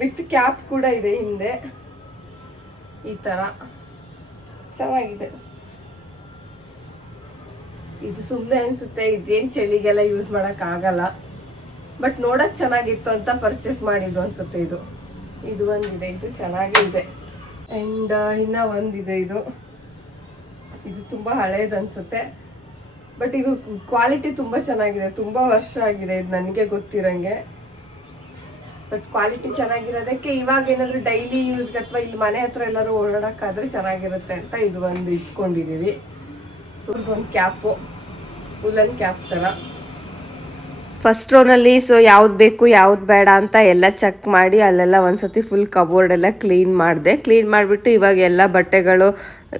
ವಿತ್ ಕ್ಯಾಪ್ ಕೂಡ ಇದೆ ಹಿಂದೆ. ಈ ತರ ಚೆನ್ನಾಗಿದೆ. ಇದು ಸುಮ್ಮನೆ ಅನ್ಸುತ್ತೆ, ಇದೇನ್ ಚಳಿಗೆಲ್ಲ ಯೂಸ್ ಮಾಡಕ್ ಆಗಲ್ಲ, ಬಟ್ ನೋಡಕ್ ಚೆನ್ನಾಗಿತ್ತು ಅಂತ ಪರ್ಚೇಸ್ ಮಾಡಿದ್ದು ಅನ್ಸುತ್ತೆ. ಇದು ಒಂದಿದೆ, ಇದು ಚೆನ್ನಾಗೇ ಇದೆ. ಅಂಡ್ ಇನ್ನ ಒಂದಿದೆ, ಇದು ತುಂಬಾ ಹಳೇದು ಅನ್ಸುತ್ತೆ, ಬಟ್ ಇದು ಕ್ವಾಲಿಟಿ ತುಂಬಾ ಚೆನ್ನಾಗಿದೆ. ತುಂಬಾ ವರ್ಷ ಆಗಿದೆ ಇದು ನನಗೆ ಗೊತ್ತಿರಂಗೆ. ಬಟ್ ಕ್ವಾಲಿಟಿ ಚೆನ್ನಾಗಿರೋದಕ್ಕೆ ಇವಾಗ ಏನಾದ್ರು ಡೈಲಿ ಯೂಸ್ಗೆ ಅಥವಾ ಇಲ್ಲಿ ಮನೆ ಹತ್ರ ಎಲ್ಲರೂ ಓಡಾಡಕ್ಕಾದ್ರೆ ಚೆನ್ನಾಗಿರುತ್ತೆ ಅಂತ ಇದು ಒಂದು ಇಟ್ಕೊಂಡಿದೀವಿ. ಸೊ ಇದೊಂದು ಕ್ಯಾಪು, ಉಲ್ಲನ್ ಕ್ಯಾಪ್ ತರ. ಫಸ್ಟ್ ರೋನಲ್ಲಿ ಸೊ ಯಾವ್ದು ಬೇಕು ಯಾವ್ದು ಬೇಡ ಅಂತ ಎಲ್ಲ ಚೆಕ್ ಮಾಡಿ ಅಲ್ಲೆಲ್ಲ ಒಂದ್ಸತಿ ಫುಲ್ ಕಬೋರ್ಡ್ ಎಲ್ಲ ಕ್ಲೀನ್ ಮಾಡಿಬಿಟ್ಟು ಇವಾಗ ಎಲ್ಲ ಬಟ್ಟೆಗಳು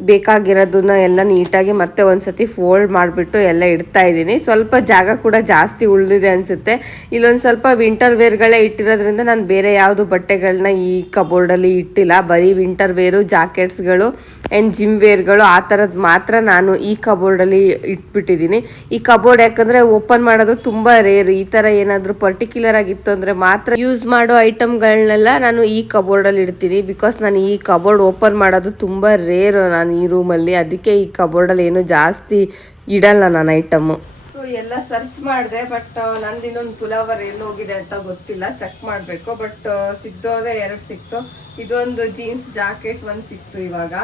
ಬೇಕಾಗಿರೋದನ್ನ ಎಲ್ಲ ನೀಟಾಗಿ ಮತ್ತೆ ಒಂದ್ಸತಿ ಫೋಲ್ಡ್ ಮಾಡಿಬಿಟ್ಟು ಎಲ್ಲ ಇಡ್ತಾ ಇದ್ದೀನಿ. ಸ್ವಲ್ಪ ಜಾಗ ಕೂಡ ಜಾಸ್ತಿ ಉಳಿದಿದೆ ಅನಿಸುತ್ತೆ. ಇಲ್ಲೊಂದು ಸ್ವಲ್ಪ ವಿಂಟರ್ ವೇರ್ಗಳೇ ಇಟ್ಟಿರೋದ್ರಿಂದ ನಾನು ಬೇರೆ ಯಾವುದು ಬಟ್ಟೆಗಳನ್ನ ಈ ಕಬೋರ್ಡಲ್ಲಿ ಇಟ್ಟಿಲ್ಲ. ಬರೀ ವಿಂಟರ್ ವೇರು, ಜಾಕೆಟ್ಸ್ಗಳು ಆ್ಯಂಡ್ ಜಿಮ್ ವೇರ್ಗಳು ಆ ಥರದ್ದು ಮಾತ್ರ ನಾನು ಈ ಕಬೋರ್ಡಲ್ಲಿ ಇಟ್ಬಿಟ್ಟಿದ್ದೀನಿ. ಈ ಕಬೋರ್ಡ್ ಯಾಕಂದರೆ ಓಪನ್ ಮಾಡೋದು ತುಂಬ ರೇರ್. ಈ ಥರ ಏನಾದರೂ ಪರ್ಟಿಕ್ಯುಲರ್ ಆಗಿತ್ತು ಅಂದರೆ ಮಾತ್ರ ಯೂಸ್ ಮಾಡೋ ಐಟಮ್ಗಳನ್ನೆಲ್ಲ ನಾನು ಈ ಕಬೋರ್ಡಲ್ಲಿ ಇಡ್ತೀನಿ. ಬಿಕಾಸ್ ನಾನು ಈ ಕಬೋರ್ಡ್ ಓಪನ್ ಮಾಡೋದು ತುಂಬ ರೇರ್ ನಾನು ಈ ರೂಮಲ್ಲಿ. ಅದಕ್ಕೆ ಈ ಕಬೋರ್ಡಲ್ಲಿ ಏನು ಜಾಸ್ತಿ ಇಡಲ್ಲ ನಾನು ಐಟಮ್ಮು. ಸೊ ಎಲ್ಲ ಸರ್ಚ್ ಮಾಡಿದೆ, ಬಟ್ ನಂದು ಇನ್ನೊಂದು ಪುಲಾವರ್ ಎಲ್ಲಿ ಹೋಗಿದೆ ಅಂತ ಗೊತ್ತಿಲ್ಲ, ಚೆಕ್ ಮಾಡಬೇಕು. ಬಟ್ ಸಿಗ್ದೋದೆ 2 ಸಿಕ್ತು. ಇದೊಂದು ಜೀನ್ಸ್ ಜಾಕೆಟ್ ಒಂದು ಸಿಕ್ತು ಇವಾಗ.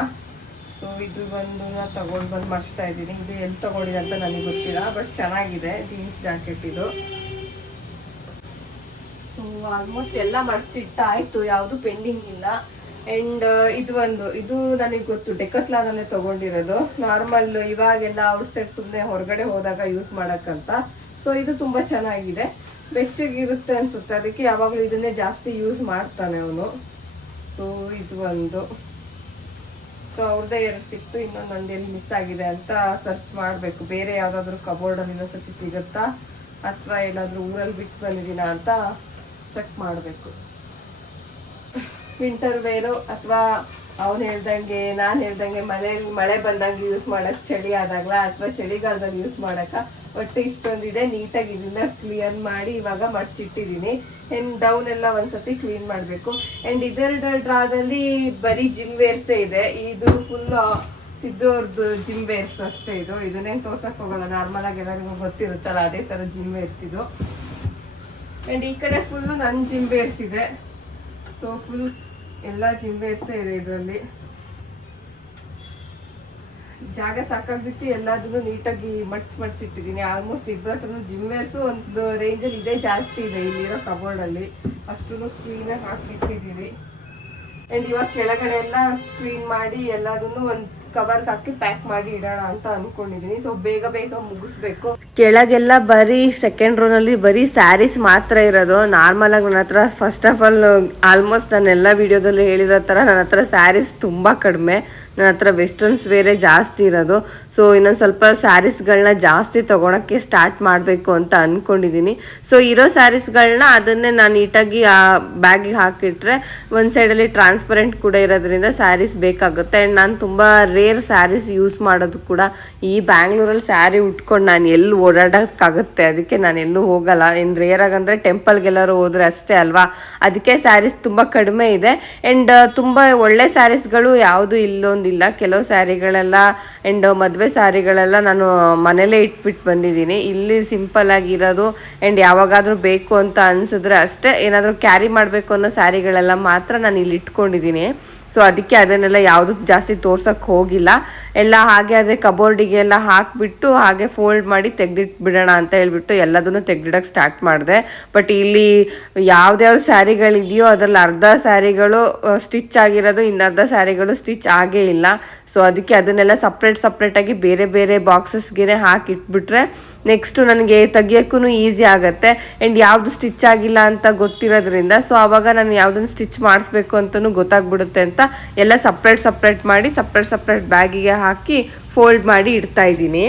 ಸೊ ಇದು ಒಂದು ತಗೊಂಡು ಬಂದು ಮಡಿಸ್ತಾ ಇದ್ದೀನಿ. ಇದು ಎಲ್ಲಿ ತಗೊಂಡಿದೆ ಅಂತ ನನಗೆ ಗೊತ್ತಿಲ್ಲ, ಬಟ್ ಚೆನ್ನಾಗಿದೆ ಜೀನ್ಸ್ ಜಾಕೆಟ್ ಇದು. ಸೊ ಆಲ್ಮೋಸ್ಟ್ ಎಲ್ಲ ಮಡಿಸಿಟ್ಟಾಯ್ತು, ಯಾವುದು ಪೆಂಡಿಂಗ್ ಇಲ್ಲ. ಅಂಡ್ ಇದು ನನಗೆ ಗೊತ್ತು, ಡೆಕತ್ಲಾನಲ್ಲೇ ತಗೊಂಡಿರೋದು. ನಾರ್ಮಲ್ ಇವಾಗೆಲ್ಲ ಔಟ್ಸೈಡ್ ಸುಮ್ಮನೆ ಹೊರಗಡೆ ಹೋದಾಗ ಯೂಸ್ ಮಾಡಕ್ಕಂತ. ಸೊ ಇದು ತುಂಬಾ ಚೆನ್ನಾಗಿದೆ, ಬೆಚ್ಚಗಿರುತ್ತೆ ಅನ್ಸುತ್ತೆ. ಅದಕ್ಕೆ ಯಾವಾಗಲೂ ಇದನ್ನೇ ಜಾಸ್ತಿ ಯೂಸ್ ಮಾಡ್ತಾನೆ ಅವನು. ಸೊ ಇದು ಸೊ ಅವ್ರದ್ದೇ 2 ಸಿಕ್ತು. ಇನ್ನೊಂದು ಎಲ್ಲಿ ಮಿಸ್ ಆಗಿದೆ ಅಂತ ಸರ್ಚ್ ಮಾಡಬೇಕು. ಬೇರೆ ಯಾವ್ದಾದ್ರು ಕಬೋರ್ಡಲ್ಲಿ ಇನ್ನೊಂದ್ಸತಿ ಸಿಗುತ್ತಾ ಅಥವಾ ಎಲ್ಲಾದ್ರೂ ಊರಲ್ಲಿ ಬಿಟ್ಟು ಬಂದಿದ್ದೀನ ಅಂತ ಚೆಕ್ ಮಾಡಬೇಕು. ವಿಂಟರ್ ವೇರು ಅಥವಾ ನಾನು ಹೇಳ್ದಂಗೆ ಮಳೆ ಬಂದಂಗೆ ಯೂಸ್ ಮಾಡಕ್, ಚಳಿ ಆದಾಗ್ಲ ಅಥವಾ ಚಳಿಗಾಲದಲ್ಲಿ ಯೂಸ್ ಮಾಡಕ. ಒಟ್ಟು ಇಷ್ಟೊಂದಿದೆ. ನೀಟಾಗಿ ಇದನ್ನ ಕ್ಲಿಯರ್ ಮಾಡಿ ಇವಾಗ ಮಡ್ಚಿಟ್ಟಿದ್ದೀನಿ. ಅಂಡ್ ಡೌನ್ ಎಲ್ಲ ಒಂದ್ಸತಿ ಕ್ಲೀನ್ ಮಾಡಬೇಕು. ಅಂಡ್ ಇದೆರಡು ಡ್ರಾದಲ್ಲಿ ಬರೀ ಜಿಮ್ ವೇರ್ಸೇ ಇದೆ. ಇದು ಫುಲ್ ಸಿದ್ದೋರ್ದು ಜಿಮ್ ವೇರ್ಸ್ ಅಷ್ಟೇ. ಇದನ್ನೇನು ತೋರ್ಸಕ್ ಹೋಗಲ್ಲ, ನಾರ್ಮಲ್ ಆಗಿ ಎಲ್ಲರಿಗೂ ಗೊತ್ತಿರುತ್ತಲ್ಲ ಅದೇ ತರ ಜಿಮ್ ವೇರ್ಸ್ ಇದು. ಅಂಡ್ ಈ ಕಡೆ ಫುಲ್ ನನ್ನ ಜಿಮ್ ವೇರ್ಸ್ ಇದೆ. ಸೊ ಫುಲ್ ಎಲ್ಲ ಜಿಮ್ ವೇರ್ಸೇ ಇದೆ ಇದರಲ್ಲಿ. ಜಾಗ ಸಾಕಾಗ್ದಿತ್ತು, ಎಲ್ಲದನ್ನು ನೀಟಾಗಿ ಮಡ್ಚಿಟ್ಟಿದ್ದೀನಿ. ಆಲ್ಮೋಸ್ಟ್ ಇಬ್ಬರ ಹತ್ರನು ಜಿಮ್ ವೇರ್ಸು ಒಂದು ರೇಂಜಲ್ಲಿ ಇದೆ, ಜಾಸ್ತಿ ಇದೆ ಇಲ್ಲಿರೋ ಕಬೋರ್ಡಲ್ಲಿ. ಅಷ್ಟನ್ನು ಕ್ಲೀನಾಗಿ ಹಾಕಿಟ್ಟಿದ್ದೀನಿ. ಆ್ಯಂಡ್ ಇವಾಗ ಕೆಳಗಡೆ ಎಲ್ಲ ಕ್ಲೀನ್ ಮಾಡಿ ಎಲ್ಲದನ್ನು ಒಂದು ಕವರ್ಗೆ ಹಾಕಿ ಪ್ಯಾಕ್ ಮಾಡಿ ಇಡೋಣ ಅಂತ ಅನ್ಕೊಂಡಿದೀನಿ. ಸೊ ಬೇಗ ಮುಗಿಸ್ಬೇಕು. ಕೆಳಗೆಲ್ಲ ಬರೀ ಸೆಕೆಂಡ್ ರೋನಲ್ಲಿ ಬರೀ ಸ್ಯಾರೀಸ್ ಮಾತ್ರ ಇರೋದು. ನಾರ್ಮಲ್ ಆಗಿ ನನ್ನ ಹತ್ರ ಫಸ್ಟ್ ಆಫ್ ಆಲ್ ಆಲ್ಮೋಸ್ಟ್ ನಾನು ಎಲ್ಲ ವಿಡಿಯೋದಲ್ಲಿ ಹೇಳಿರೋ ಥರ ನನ್ನ ಹತ್ರ ಸ್ಯಾರೀಸ್ ತುಂಬ ಕಡಿಮೆ. ನನ್ನ ಹತ್ರ ವೆಸ್ಟರ್ನ್ಸ್ ವೇರೇ ಜಾಸ್ತಿ ಇರೋದು. ಸೊ ಇನ್ನೊಂದು ಸ್ವಲ್ಪ ಸ್ಯಾರೀಸ್ಗಳನ್ನ ಜಾಸ್ತಿ ತೊಗೊಳಕ್ಕೆ ಸ್ಟಾರ್ಟ್ ಮಾಡಬೇಕು ಅಂತ ಅಂದ್ಕೊಂಡಿದ್ದೀನಿ. ಸೊ ಇರೋ ಸ್ಯಾರೀಸ್ಗಳನ್ನ ಅದನ್ನೇ ನಾನು ನೀಟಾಗಿ ಆ ಬ್ಯಾಗಿಗೆ ಹಾಕಿಟ್ರೆ ಒಂದು ಸೈಡಲ್ಲಿ ಟ್ರಾನ್ಸ್ಪರೆಂಟ್ ಕೂಡ ಇರೋದ್ರಿಂದ ಸ್ಯಾರೀಸ್ ಬೇಕಾಗುತ್ತೆ. ಆ್ಯಂಡ್ ನಾನು ತುಂಬ ರೇರ್ ಸ್ಯಾರೀಸ್ ಯೂಸ್ ಮಾಡೋದು ಕೂಡ. ಈ ಬ್ಯಾಂಗ್ಳೂರಲ್ಲಿ ಸ್ಯಾರಿ ಉಟ್ಕೊಂಡು ನಾನು ಎಲ್ಲಿ ಓಡಾಡೋಕ್ಕಾಗುತ್ತೆ, ಅದಕ್ಕೆ ನಾನು ಎಲ್ಲೂ ಹೋಗಲ್ಲ. ಇನ್ನು ರೇರ್ ಆಗಂದರೆ ಟೆಂಪಲ್ಗೆಲ್ಲರೂ ಹೋದ್ರೆ ಅಷ್ಟೇ ಅಲ್ವಾ, ಅದಕ್ಕೆ ಸ್ಯಾರೀಸ್ ತುಂಬ ಕಡಿಮೆ ಇದೆ. ಆ್ಯಂಡ್ ತುಂಬ ಒಳ್ಳೆ ಸ್ಯಾರೀಸ್ಗಳು ಯಾವುದು ಇಲ್ಲೊಂದಿಲ್ಲ. ಕೆಲವು ಸ್ಯಾರಿಗಳೆಲ್ಲ ಆ್ಯಂಡ್ ಮದುವೆ ಸ್ಯಾರಿಗಳೆಲ್ಲ ನಾನು ಮನೇಲೇ ಇಟ್ಬಿಟ್ಟು ಬಂದಿದ್ದೀನಿ. ಇಲ್ಲಿ ಸಿಂಪಲ್ ಆಗಿರೋದು ಆ್ಯಂಡ್ ಯಾವಾಗಾದರೂ ಬೇಕು ಅಂತ ಅನಿಸಿದ್ರೆ ಅಷ್ಟೇ, ಏನಾದರೂ ಕ್ಯಾರಿ ಮಾಡಬೇಕು ಅನ್ನೋ ಸ್ಯಾರಿಗಳೆಲ್ಲ ಮಾತ್ರ ನಾನು ಇಲ್ಲಿ ಇಟ್ಕೊಂಡಿದ್ದೀನಿ. ಸೊ ಅದಕ್ಕೆ ಅದನ್ನೆಲ್ಲ ಯಾವುದು ಜಾಸ್ತಿ ತೋರ್ಸೋಕ್ಕೆ ಹೋಗಿಲ್ಲ. ಎಲ್ಲ ಹಾಗೆ ಅದೇ ಕಬೋರ್ಡಿಗೆ ಎಲ್ಲ ಹಾಕಿಬಿಟ್ಟು ಹಾಗೆ ಫೋಲ್ಡ್ ಮಾಡಿ ತೆಗೆದಿಟ್ಬಿಡೋಣ ಅಂತ ಹೇಳ್ಬಿಟ್ಟು ಎಲ್ಲದನ್ನು ತೆಗೆದಿಡೋಕ್ಕೆ ಸ್ಟಾರ್ಟ್ ಮಾಡಿದೆ. ಬಟ್ ಇಲ್ಲಿ ಯಾವ್ದ್ಯಾವ್ದು ಸ್ಯಾರಿಗಳಿದೆಯೋ ಅದರಲ್ಲಿ ಅರ್ಧ ಸ್ಯಾರಿಗಳು ಸ್ಟಿಚ್ ಆಗಿರೋದು, ಇನ್ನರ್ಧ ಸ್ಯಾರಿಗಳು ಸ್ಟಿಚ್ ಆಗೇ ಇಲ್ಲ. ಸೊ ಅದಕ್ಕೆ ಅದನ್ನೆಲ್ಲ ಸಪ್ರೇಟಾಗಿ ಬೇರೆ ಬೇರೆ ಬಾಕ್ಸಸ್ಗೆ ಹಾಕಿಟ್ಬಿಟ್ರೆ ನೆಕ್ಸ್ಟು ನನಗೆ ತೆಗಿಯೋಕ್ಕೂ ಈಸಿ ಆಗುತ್ತೆ. ಆ್ಯಂಡ್ ಯಾವುದು ಸ್ಟಿಚ್ ಆಗಿಲ್ಲ ಅಂತ ಗೊತ್ತಿರೋದ್ರಿಂದ ಸೊ ಆವಾಗ ನಾನು ಯಾವುದನ್ನು ಸ್ಟಿಚ್ ಮಾಡಿಸ್ಬೇಕು ಅಂತಲೂ ಗೊತ್ತಾಗ್ಬಿಡುತ್ತೆ ಅಂತ ಎಲ್ಲ ಸಪ್ರೇಟ್ ಮಾಡಿ ಸಪ್ರೇಟ್ ಬ್ಯಾಗಿಗೆ ಹಾಕಿ ಫೋಲ್ಡ್ ಮಾಡಿ ಇಡ್ತಾ ಇದ್ದೀನಿ.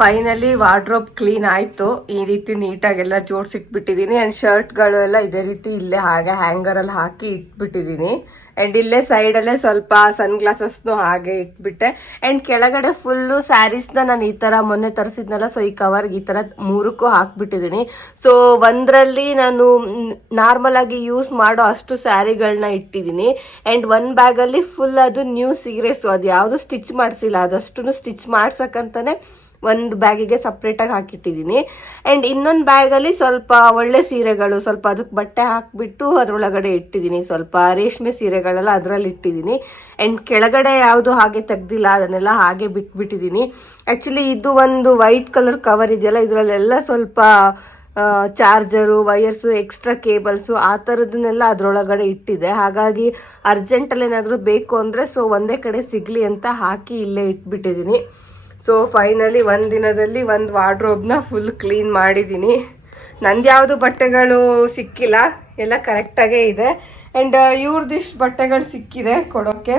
ಫೈನಲಿ ವಾರ್ಡ್ರೋಬ್ ಕ್ಲೀನ್ ಆಯಿತು. ಈ ರೀತಿ ನೀಟಾಗೆಲ್ಲ ಜೋಡಿಸಿಟ್ಬಿಟ್ಟಿದ್ದೀನಿ. ಆ್ಯಂಡ್ ಶರ್ಟ್ಗಳು ಎಲ್ಲ ಇದೇ ರೀತಿ ಇಲ್ಲೇ ಹಾಗೆ ಹ್ಯಾಂಗರಲ್ಲಿ ಹಾಕಿ ಇಟ್ಬಿಟ್ಟಿದ್ದೀನಿ. ಆ್ಯಂಡ್ ಇಲ್ಲೇ ಸೈಡಲ್ಲೇ ಸ್ವಲ್ಪ ಸನ್ ಗ್ಲಾಸಸ್ನು ಹಾಗೆ ಇಟ್ಬಿಟ್ಟೆ. ಆ್ಯಂಡ್ ಕೆಳಗಡೆ ಫುಲ್ಲು ಸ್ಯಾರೀಸ್ನ ನಾನು ಈ ಥರ ಮೊನ್ನೆ ತರಿಸಿದ್ನಲ್ಲ, ಸೊ ಈ ಕವರ್ಗೆ ಈ ಥರ 3ಕ್ಕೂ ಹಾಕ್ಬಿಟ್ಟಿದ್ದೀನಿ. ಸೊ ಒಂದರಲ್ಲಿ ನಾನು ನಾರ್ಮಲ್ ಆಗಿ ಯೂಸ್ ಮಾಡೋ ಅಷ್ಟು ಸ್ಯಾರಿಗಳನ್ನ ಇಟ್ಟಿದ್ದೀನಿ. ಆ್ಯಂಡ್ ಒಂದು ಬ್ಯಾಗಲ್ಲಿ ಫುಲ್ ಅದು ನ್ಯೂ ಸೀರೆಸು, ಅದು ಯಾವುದು ಸ್ಟಿಚ್ ಮಾಡಿಸಿಲ್ಲ, ಅದಷ್ಟು ಸ್ಟಿಚ್ ಮಾಡ್ಸಕ್ಕಂತಾನೆ ಒಂದು ಬ್ಯಾಗಿಗೆ ಸಪ್ರೇಟಾಗಿ ಹಾಕಿಟ್ಟಿದ್ದೀನಿ. ಆ್ಯಂಡ್ ಇನ್ನೊಂದು ಬ್ಯಾಗಲ್ಲಿ ಸ್ವಲ್ಪ ಒಳ್ಳೆ ಸೀರೆಗಳು, ಸ್ವಲ್ಪ ಅದಕ್ಕೆ ಬಟ್ಟೆ ಹಾಕಿಬಿಟ್ಟು ಅದರೊಳಗಡೆ ಇಟ್ಟಿದ್ದೀನಿ. ಸ್ವಲ್ಪ ರೇಷ್ಮೆ ಸೀರೆಗಳೆಲ್ಲ ಅದರಲ್ಲಿ ಇಟ್ಟಿದ್ದೀನಿ. ಆ್ಯಂಡ್ ಕೆಳಗಡೆ ಯಾವುದು ಹಾಗೆ ತೆಗ್ದಿಲ್ಲ, ಅದನ್ನೆಲ್ಲ ಹಾಗೆ ಬಿಟ್ಬಿಟ್ಟಿದ್ದೀನಿ. ಆ್ಯಕ್ಚುಲಿ ಇದು ಒಂದು ವೈಟ್ ಕಲರ್ ಕವರ್ ಇದೆಯಲ್ಲ, ಇದರಲ್ಲೆಲ್ಲ ಸ್ವಲ್ಪ ಚಾರ್ಜರು, ವಯರ್ಸು, ಎಕ್ಸ್ಟ್ರಾ ಕೇಬಲ್ಸು ಆ ಥರದನ್ನೆಲ್ಲ ಅದರೊಳಗಡೆ ಇಟ್ಟಿದೆ. ಹಾಗಾಗಿ ಅರ್ಜೆಂಟಲ್ಲಿ ಏನಾದರೂ ಬೇಕು ಅಂದರೆ ಸೊ ಒಂದೇ ಕಡೆ ಸಿಗಲಿ ಅಂತ ಹಾಕಿ ಇಲ್ಲೇ ಇಟ್ಬಿಟ್ಟಿದ್ದೀನಿ. ಸೊ ಫೈನಲಿ ಒಂದು ದಿನದಲ್ಲಿ ಒಂದು ವಾರ್ಡ್ರೋಬ್ನ ಫುಲ್ ಕ್ಲೀನ್ ಮಾಡಿದ್ದೀನಿ. ನಂದು ಯಾವುದು ಬಟ್ಟೆಗಳು ಸಿಕ್ಕಿಲ್ಲ, ಎಲ್ಲ ಕರೆಕ್ಟಾಗೇ ಇದೆ. ಆ್ಯಂಡ್ ಇವ್ರದ್ದಿಷ್ಟು ಬಟ್ಟೆಗಳು ಸಿಕ್ಕಿದೆ ಕೊಡೋಕ್ಕೆ.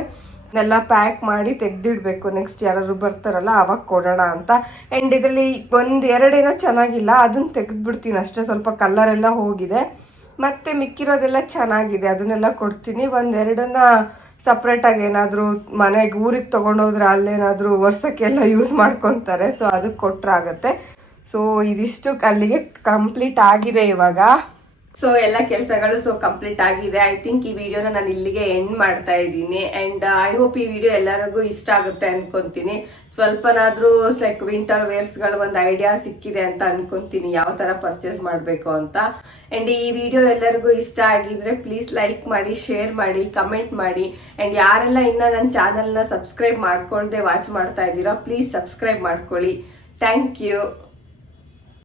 ಎಲ್ಲ ಪ್ಯಾಕ್ ಮಾಡಿ ತೆಗೆದಿಡಬೇಕು, ನೆಕ್ಸ್ಟ್ ಯಾರಾದ್ರು ಬರ್ತಾರಲ್ಲ ಆವಾಗ ಕೊಡೋಣ ಅಂತ. ಆ್ಯಂಡ್ ಇದರಲ್ಲಿ 1-2 ಏನೋ ಚೆನ್ನಾಗಿಲ್ಲ, ಅದನ್ನು ತೆಗೆದ್ಬಿಡ್ತೀನಿ ಅಷ್ಟೇ. ಸ್ವಲ್ಪ ಕಲರೆಲ್ಲ ಹೋಗಿದೆ. ಮತ್ತು ಮಿಕ್ಕಿರೋದೆಲ್ಲ ಚೆನ್ನಾಗಿದೆ, ಅದನ್ನೆಲ್ಲ ಕೊಡ್ತೀನಿ. 1-2 ಸಪ್ರೇಟಾಗಿ ಏನಾದರೂ ಮನೆಗೆ ಊರಿಗೆ ತೊಗೊಂಡೋದ್ರೆ ಅಲ್ಲೇನಾದರೂ ವರ್ಷಕ್ಕೆಲ್ಲ ಯೂಸ್ ಮಾಡ್ಕೊತಾರೆ, ಸೊ ಅದಕ್ಕೆ ಕೊಟ್ಟರಾಗತ್ತೆ. ಸೊ ಇದಿಷ್ಟು ಅಲ್ಲಿಗೆ ಕಂಪ್ಲೀಟ್ ಆಗಿದೆ ಇವಾಗ. ಸೊ ಎಲ್ಲ ಕೆಲಸಗಳು ಕಂಪ್ಲೀಟ್ ಆಗಿದೆ. ಐ ಥಿಂಕ್ ಈ ವಿಡಿಯೋನ ನಾನು ಇಲ್ಲಿಗೆ ಎಂಡ್ ಮಾಡ್ತಾ ಇದ್ದೀನಿ. ಆ್ಯಂಡ್ ಐ ಹೋಪ್ ಈ ವಿಡಿಯೋ ಎಲ್ಲರಿಗೂ ಇಷ್ಟ ಆಗುತ್ತೆ ಅನ್ಕೊಂತೀನಿ. ಸ್ವಲ್ಪನಾದರೂ ಲೈಕ್ ವಿಂಟರ್ ವೇರ್ಸ್ಗಳು ಒಂದು ಐಡಿಯಾ ಸಿಕ್ಕಿದೆ ಅಂತ ಅನ್ಕೊಂತೀನಿ, ಯಾವ ಥರ ಪರ್ಚೇಸ್ ಮಾಡಬೇಕು ಅಂತ. ಆ್ಯಂಡ್ ಈ ವಿಡಿಯೋ ಎಲ್ಲರಿಗೂ ಇಷ್ಟ ಆಗಿದ್ರೆ ಪ್ಲೀಸ್ ಲೈಕ್ ಮಾಡಿ, ಶೇರ್ ಮಾಡಿ, ಕಮೆಂಟ್ ಮಾಡಿ. ಆ್ಯಂಡ್ ಯಾರೆಲ್ಲ ಇನ್ನೂ ನನ್ನ ಚಾನಲ್ನ ಸಬ್ಸ್ಕ್ರೈಬ್ ಮಾಡ್ಕೊಳ್ದೆ ವಾಚ್ ಮಾಡ್ತಾ ಇದ್ದೀರೋ ಪ್ಲೀಸ್ ಸಬ್ಸ್ಕ್ರೈಬ್ ಮಾಡ್ಕೊಳ್ಳಿ. Thank you.